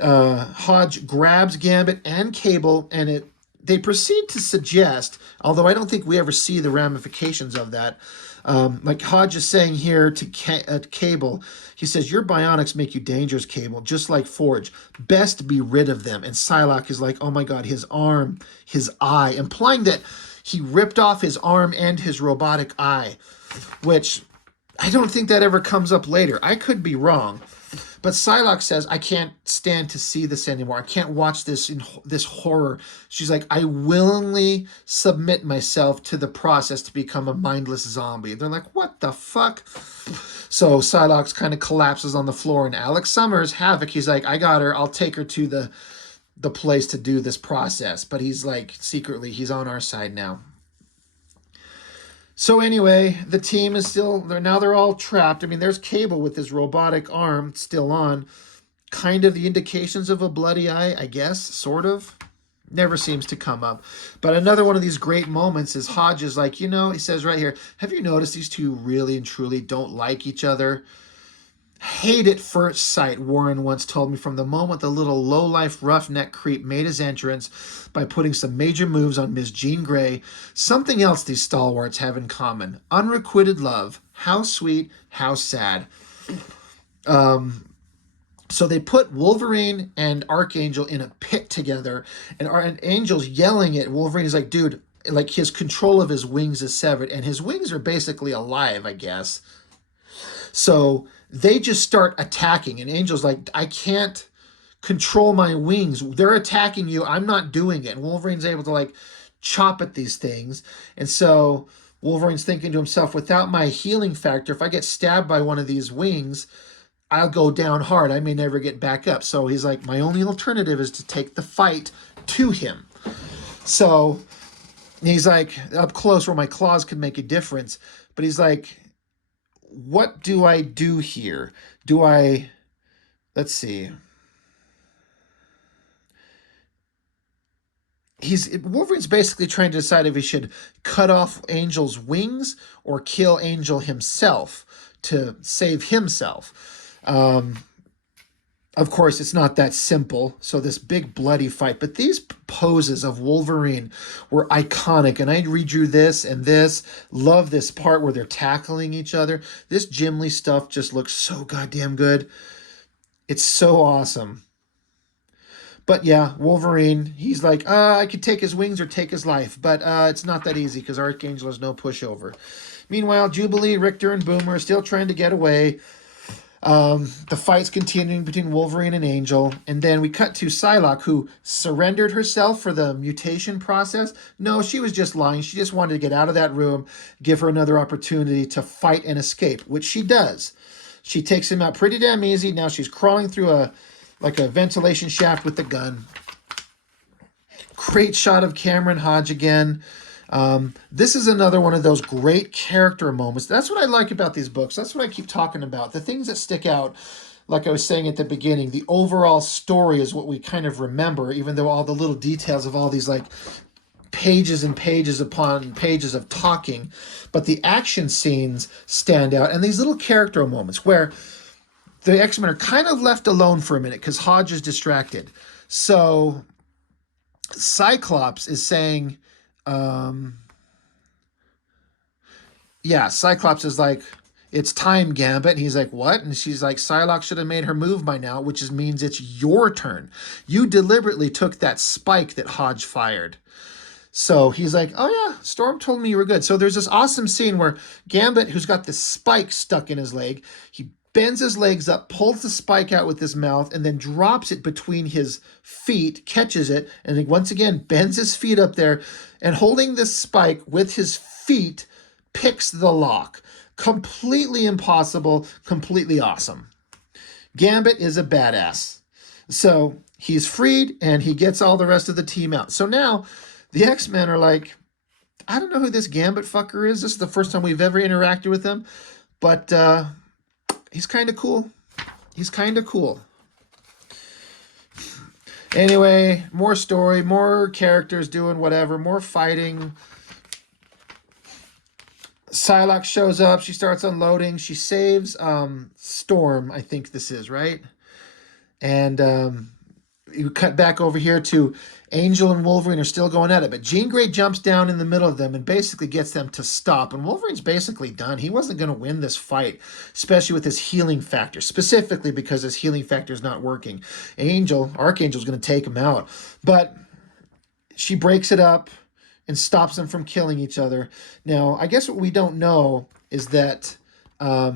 Hodge grabs Gambit and Cable, and they proceed to suggest, although I don't think we ever see the ramifications of that, like Hodge is saying here to Cable, he says, your bionics make you dangerous, Cable, just like Forge. Best be rid of them. And Psylocke is like, oh my god, his arm, his eye, implying that he ripped off his arm and his robotic eye, which I don't think that ever comes up later. I could be wrong. But Psylocke says, I can't stand to see this anymore. I can't watch this horror. She's like, I willingly submit myself to the process to become a mindless zombie. They're like, what the fuck? So Psylocke kind of collapses on the floor, and Alex Summers, Havoc, he's like, I got her. I'll take her to the place to do this process. But he's like, secretly, he's on our side now. So anyway, the team is still, they're all trapped. I mean, there's Cable with his robotic arm still on. Kind of the indications of a bloody eye, I guess, sort of. Never seems to come up. But another one of these great moments is Hodge is like, he says right here, have you noticed these two really and truly don't like each other? Hate at first sight, Warren once told me, from the moment the little low-life roughneck creep made his entrance by putting some major moves on Miss Jean Grey. Something else these stalwarts have in common. Unrequited love. How sweet, how sad. So they put Wolverine and Archangel in a pit together, and Angel's yelling at Wolverine. He's like, dude, like his control of his wings is severed, and his wings are basically alive, I guess. So they just start attacking, and Angel's like, I can't control my wings. They're attacking you. I'm not doing it. And Wolverine's able to like chop at these things. And so Wolverine's thinking to himself, without my healing factor, if I get stabbed by one of these wings, I'll go down hard. I may never get back up. So he's like, my only alternative is to take the fight to him. So he's like, up close where my claws could make a difference. But he's like, what do I do here? Let's see. Wolverine's basically trying to decide if he should cut off Angel's wings or kill Angel himself to save himself. Of course, it's not that simple. So this big bloody fight, but these poses of Wolverine were iconic. And I redrew this and this. Love this part where they're tackling each other. This Jim Lee stuff just looks so goddamn good. It's so awesome. But yeah, Wolverine, he's like, I could take his wings or take his life. But it's not that easy because Archangel is no pushover. Meanwhile, Jubilee, Richter, and Boomer are still trying to get away. The fight's continuing between Wolverine and Angel. And then we cut to Psylocke, who surrendered herself for the mutation process. No, she was just lying. She just wanted to get out of that room, give her another opportunity to fight and escape, which she does. She takes him out pretty damn easy. Now she's crawling through a ventilation shaft with the gun. Great shot of Cameron Hodge again. This is another one of those great character moments. That's what I like about these books. That's what I keep talking about. The things that stick out, like I was saying at the beginning, the overall story is what we kind of remember, even though all the little details of all these like pages and pages upon pages of talking. But the action scenes stand out, and these little character moments where the X-Men are kind of left alone for a minute because Hodge is distracted. So Cyclops is saying... Cyclops is like, it's time, Gambit. And he's like, what? And she's like, Psylocke should have made her move by now, which means it's your turn. You deliberately took that spike that Hodge fired. So he's like, oh yeah, Storm told me you were good. So there's this awesome scene where Gambit, who's got this spike stuck in his leg, he bends his legs up, pulls the spike out with his mouth, and then drops it between his feet, catches it, and then once again bends his feet up there, and holding this spike with his feet, picks the lock. Completely impossible, completely awesome. Gambit is a badass. So he's freed, and he gets all the rest of the team out. So now the X-Men are like, I don't know who this Gambit fucker is. This is the first time we've ever interacted with him, but he's kind of cool. He's kind of cool. Anyway, more story, more characters doing whatever, more fighting. Psylocke shows up. She starts unloading. She saves Storm, I think this is, right? And you cut back over here to Angel and Wolverine are still going at it. But Jean Grey jumps down in the middle of them and basically gets them to stop. And Wolverine's basically done. He wasn't going to win this fight, especially with his healing factor, specifically because his healing factor is not working. Archangel's going to take him out. But she breaks it up and stops them from killing each other. Now, I guess what we don't know is that, I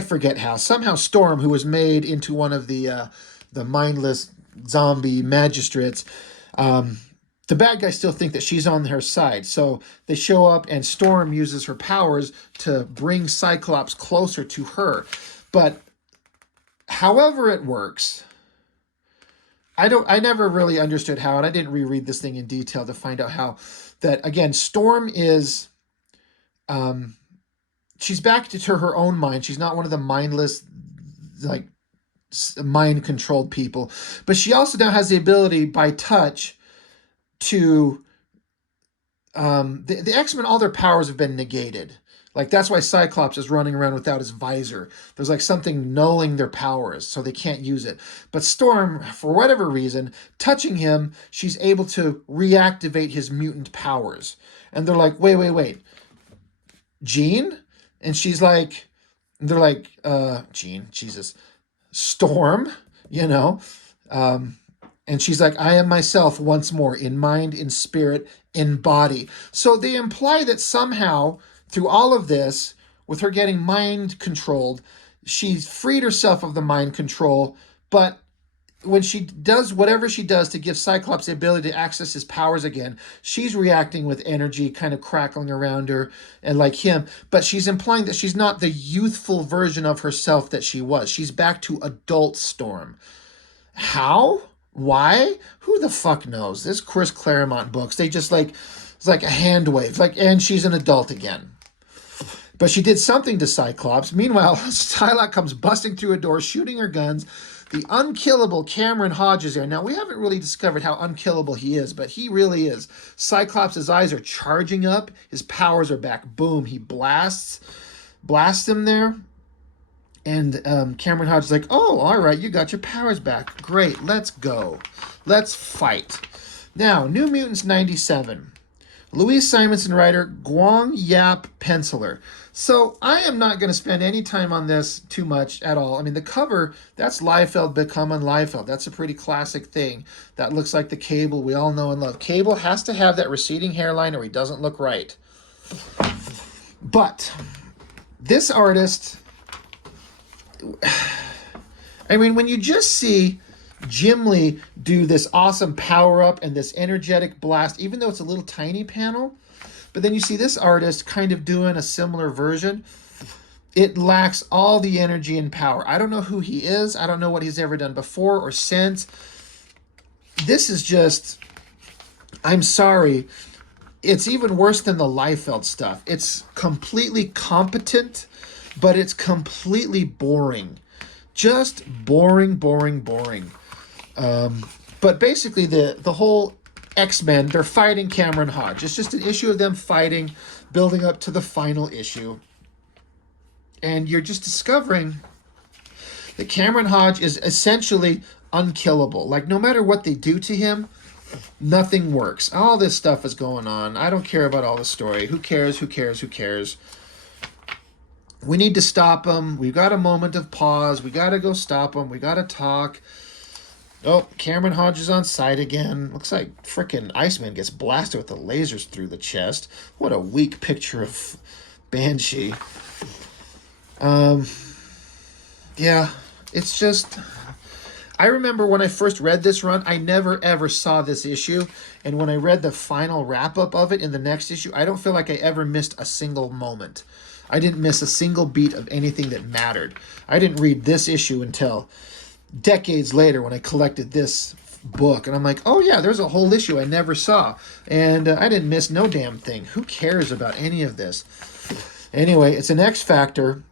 forget how, somehow Storm, who was made into one of the mindless zombie magistrates, the bad guys still think that she's on her side. So they show up and Storm uses her powers to bring Cyclops closer to her. But however it works, I never really understood how, and I didn't reread this thing in detail to find out how that, again, Storm is, she's back to her own mind. She's not one of the mindless, like, mind-controlled people. But she also now has the ability, by touch, to, the X-Men, all their powers have been negated. Like, that's why Cyclops is running around without his visor. There's like something nulling their powers, so they can't use it. But Storm, for whatever reason, touching him, she's able to reactivate his mutant powers. And they're like, wait. Jean? And she's like, they're like, Jean, Jesus. Storm, you know? And she's like, I am myself once more, in mind, in spirit, in body. So they imply that somehow, through all of this, with her getting mind controlled, she's freed herself of the mind control, but when she does whatever she does to give Cyclops the ability to access his powers again, she's reacting with energy kind of crackling around her and like him, but she's implying that she's not the youthful version of herself that she was. She's back to adult Storm. How? Why? Who the fuck knows? This Chris Claremont books, they just like, it's like a hand wave, like, and she's an adult again. But she did something to Cyclops. Meanwhile, Psylocke comes busting through a door, shooting her guns. The unkillable Cameron Hodge is there. Now, we haven't really discovered how unkillable he is, but he really is. Cyclops' eyes are charging up. His powers are back. Boom. He blasts him there. And Cameron Hodge is like, oh, all right, you got your powers back. Great, let's go. Let's fight. Now, New Mutants 97. Louise Simonson writer, Guang Yap penciler. So I am not going to spend any time on this too much at all. I mean, the cover, that's Liefeld becoming Liefeld. That's a pretty classic thing. That looks like the Cable we all know and love. Cable has to have that receding hairline or he doesn't look right. But this artist, I mean, when you just see Jim Lee do this awesome power-up and this energetic blast, even though it's a little tiny panel, but then you see this artist kind of doing a similar version, it lacks all the energy and power. I don't know who he is. I don't know what he's ever done before or since. This is just, I'm sorry, it's even worse than the Liefeld stuff. It's completely competent, but it's completely boring. Just boring, boring, boring. But basically the whole X-Men, they're fighting Cameron Hodge. It's just an issue of them fighting, building up to the final issue. And you're just discovering that Cameron Hodge is essentially unkillable. Like, no matter what they do to him, nothing works. All this stuff is going on. I don't care about all the story. Who cares? Who cares? Who cares? We need to stop him. We've got a moment of pause. We got to go stop him. We got to talk. Oh, Cameron Hodge is on site again. Looks like frickin' Iceman gets blasted with the lasers through the chest. What a weak picture of Banshee. Yeah, it's just... I remember when I first read this run, I never ever saw this issue. And when I read the final wrap-up of it in the next issue, I don't feel like I ever missed a single moment. I didn't miss a single beat of anything that mattered. I didn't read this issue until decades later when I collected this book. And I'm like, oh yeah, there's a whole issue I never saw. And I didn't miss no damn thing. Who cares about any of this? Anyway, it's an X Factor.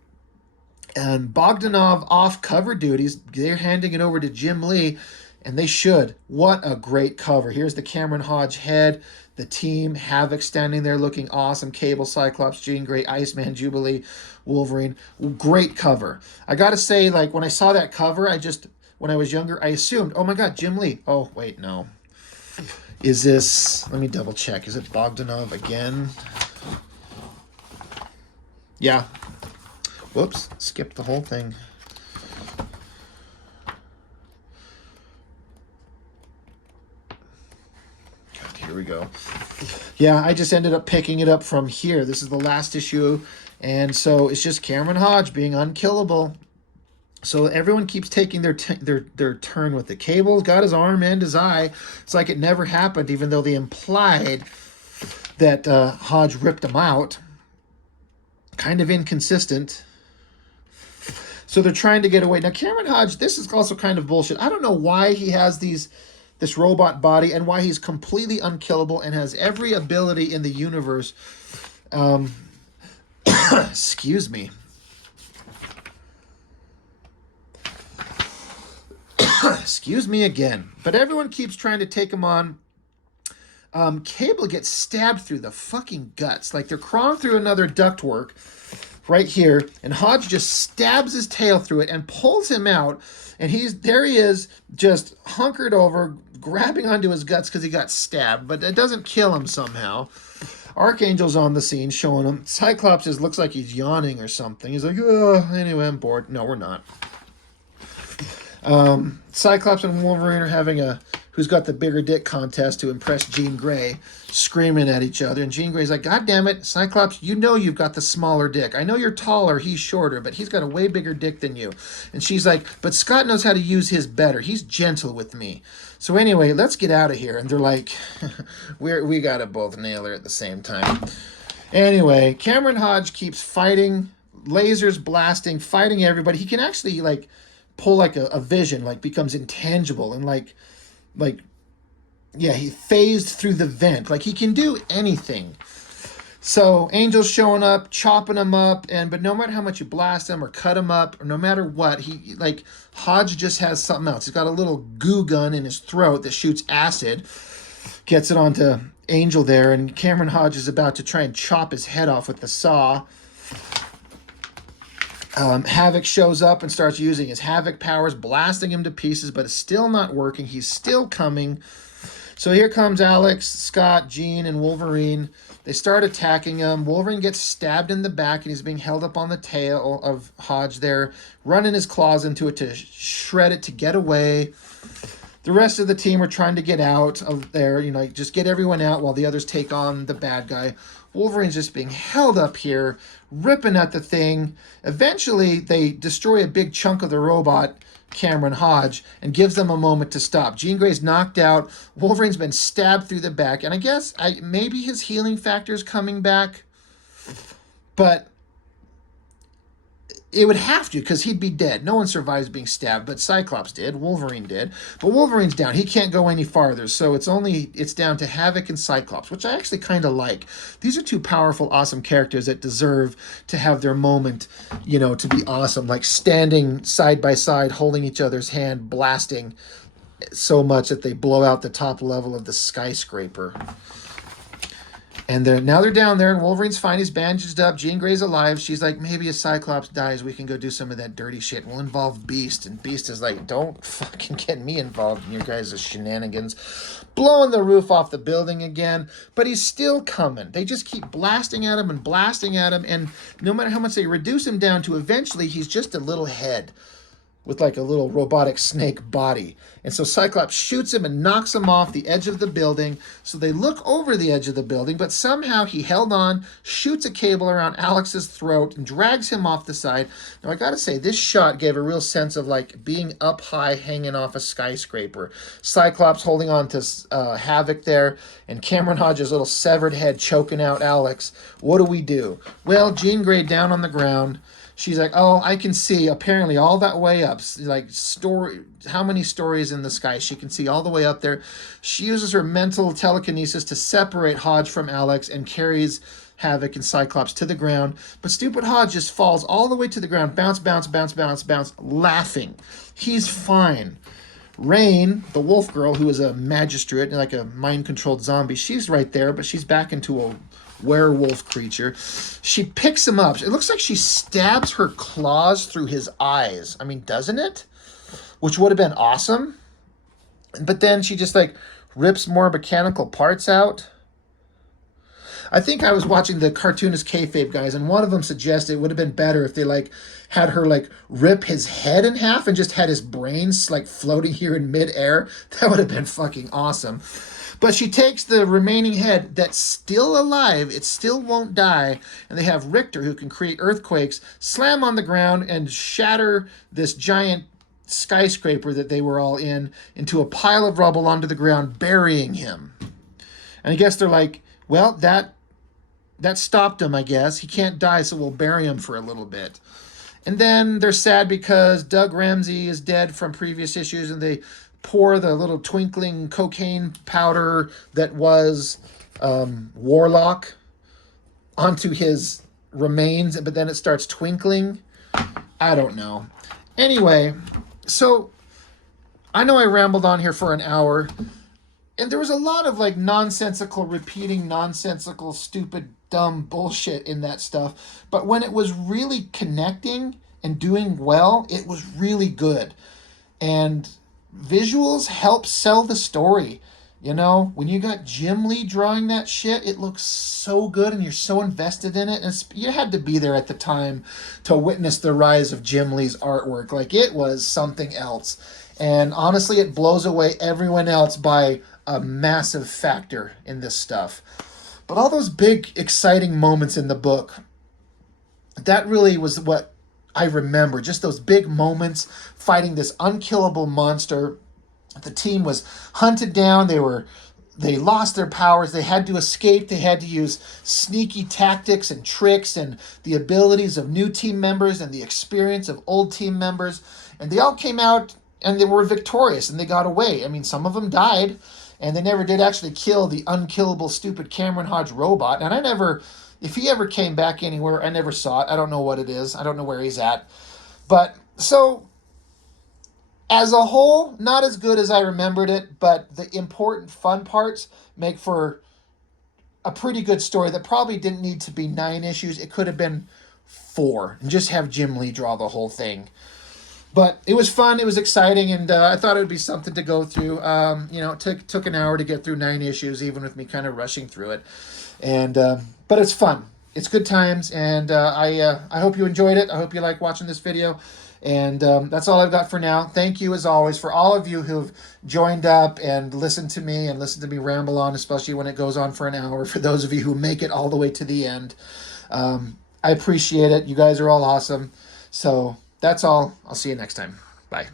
And Bogdanov off cover duties. They're handing it over to Jim Lee. And they should. What a great cover. Here's the Cameron Hodge head. The team, Havoc standing there looking awesome. Cable, Cyclops, Jean Grey, Iceman, Jubilee, Wolverine. Great cover. I gotta say, like, when I saw that cover, when I was younger, I assumed, oh my god, Jim Lee. Oh, wait, no. Is this, let me double check. Is it Bogdanov again? Yeah. Whoops, skipped the whole thing. Here we go. Yeah, I just ended up picking it up from here. This is the last issue. And so it's just Cameron Hodge being unkillable. So everyone keeps taking their turn with the Cable's got his arm and his eye. It's like it never happened, even though they implied that Hodge ripped him out. Kind of inconsistent. So they're trying to get away. Now, Cameron Hodge, this is also kind of bullshit. I don't know why he has this robot body and why he's completely unkillable and has every ability in the universe. Excuse me. Excuse me again. But everyone keeps trying to take him on. Cable gets stabbed through the fucking guts. Like they're crawling through another ductwork right here, and Hodge just stabs his tail through it and pulls him out. And there he is, just hunkered over, grabbing onto his guts because he got stabbed, but it doesn't kill him somehow. Archangel's on the scene showing him. Cyclops just looks like he's yawning or something. He's like, oh, anyway, I'm bored. No, we're not. Cyclops and Wolverine are having a who's got the bigger dick contest to impress Jean Grey, screaming at each other. And Jean Grey's like, God damn it, Cyclops, you know you've got the smaller dick. I know you're taller, he's shorter, but he's got a way bigger dick than you. And she's like, but Scott knows how to use his better. He's gentle with me. So anyway, let's get out of here. And they're like, we got to both nail her at the same time. Anyway, Cameron Hodge keeps fighting, lasers blasting, fighting everybody. He can actually, like, pull, like, a vision, like, becomes intangible and, like, yeah, he phased through the vent. Like, he can do anything. So, Angel's showing up, chopping him up, but no matter how much you blast him or cut him up, or no matter what, Hodge just has something else. He's got a little goo gun in his throat that shoots acid, gets it onto Angel there, and Cameron Hodge is about to try and chop his head off with the saw. Havoc shows up and starts using his Havoc powers, blasting him to pieces, but it's still not working. He's still coming. So here comes Alex, Scott, Jean, and Wolverine. They start attacking him. Wolverine gets stabbed in the back, and he's being held up on the tail of Hodge there, running his claws into it to shred it to get away. The rest of the team are trying to get out of there, just get everyone out while the others take on the bad guy. Wolverine's just being held up here, ripping at the thing. Eventually, they destroy a big chunk of the robot, Cameron Hodge, and gives them a moment to stop. Jean Grey's knocked out. Wolverine's been stabbed through the back. And I guess maybe his healing factor's coming back. But it would have to, because he'd be dead. No one survives being stabbed, but Cyclops did. Wolverine did. But Wolverine's down. He can't go any farther. So it's down to Havoc and Cyclops, which I actually kind of like. These are two powerful, awesome characters that deserve to have their moment, to be awesome. Like standing side by side, holding each other's hand, blasting so much that they blow out the top level of the skyscraper. And now they're down there, and Wolverine's fine. He's bandaged up. Jean Grey's alive. She's like, maybe if Cyclops dies, we can go do some of that dirty shit. We'll involve Beast. And Beast is like, don't fucking get me involved in your guys' shenanigans. Blowing the roof off the building again. But he's still coming. They just keep blasting at him and blasting at him. And no matter how much they reduce him down to, eventually he's just a little head with like a little robotic snake body. And so Cyclops shoots him and knocks him off the edge of the building. So they look over the edge of the building, but somehow he held on, shoots a cable around Alex's throat, and drags him off the side. Now I gotta say, this shot gave a real sense of like being up high, hanging off a skyscraper. Cyclops holding on to Havoc there, and Cameron Hodge's little severed head choking out Alex. What do? Well, Jean Grey down on the ground. She's like, oh, I can see apparently all that way up, like how many stories in the sky. She can see all the way up there. She uses her mental telekinesis to separate Hodge from Alex and carries Havoc and Cyclops to the ground. But stupid Hodge just falls all the way to the ground, bounce, bounce, bounce, bounce, bounce, laughing. He's fine. Rain, the wolf girl, who is a magistrate, like a mind-controlled zombie, she's right there, but she's back into a werewolf creature. She picks him up. It looks like she stabs her claws through his eyes. I mean, doesn't it? Which would have been awesome. But then she just like rips more mechanical parts out. I think I was watching the cartoonist kayfabe guys, and one of them suggested it would have been better if they like had her like rip his head in half and just had his brains like floating here in midair. That would have been fucking awesome. But she takes the remaining head that's still alive, it still won't die, and they have Richter, who can create earthquakes, slam on the ground and shatter this giant skyscraper that they were all in into a pile of rubble onto the ground, burying him. And I guess they're like, well, that stopped him, I guess. He can't die, so we'll bury him for a little bit. And then they're sad because Doug Ramsey is dead from previous issues, and they pour the little twinkling cocaine powder that was Warlock onto his remains, but then it starts twinkling. I don't know. Anyway, so I know I rambled on here for an hour, and there was a lot of like nonsensical, repeating nonsensical, stupid, dumb bullshit in that stuff. But when it was really connecting and doing well, it was really good. And visuals help sell the story. When you got Jim Lee drawing that shit, it looks so good and you're so invested in it. And you had to be there at the time to witness the rise of Jim Lee's artwork. Like, it was something else. And honestly, it blows away everyone else by a massive factor in this stuff. But all those big, exciting moments in the book, that really was what I remember. Just those big moments fighting this unkillable monster. The team was hunted down. They lost their powers. They had to escape. They had to use sneaky tactics and tricks and the abilities of new team members and the experience of old team members. And they all came out and they were victorious and they got away. I mean, some of them died, and they never did actually kill the unkillable, stupid Cameron Hodge robot. And if he ever came back anywhere, I never saw it. I don't know what it is. I don't know where he's at. But so, as a whole, not as good as I remembered it, but the important fun parts make for a pretty good story that probably didn't need to be 9 issues. It could have been 4 and just have Jim Lee draw the whole thing. But it was fun, it was exciting, and I thought it would be something to go through. It took an hour to get through 9 issues, even with me kind of rushing through it. And but it's fun. It's good times, and I hope you enjoyed it. I hope you like watching this video. And that's all I've got for now. Thank you, as always, for all of you who've joined up and listened to me ramble on, especially when it goes on for an hour, for those of you who make it all the way to the end. I appreciate it. You guys are all awesome. So that's all. I'll see you next time. Bye.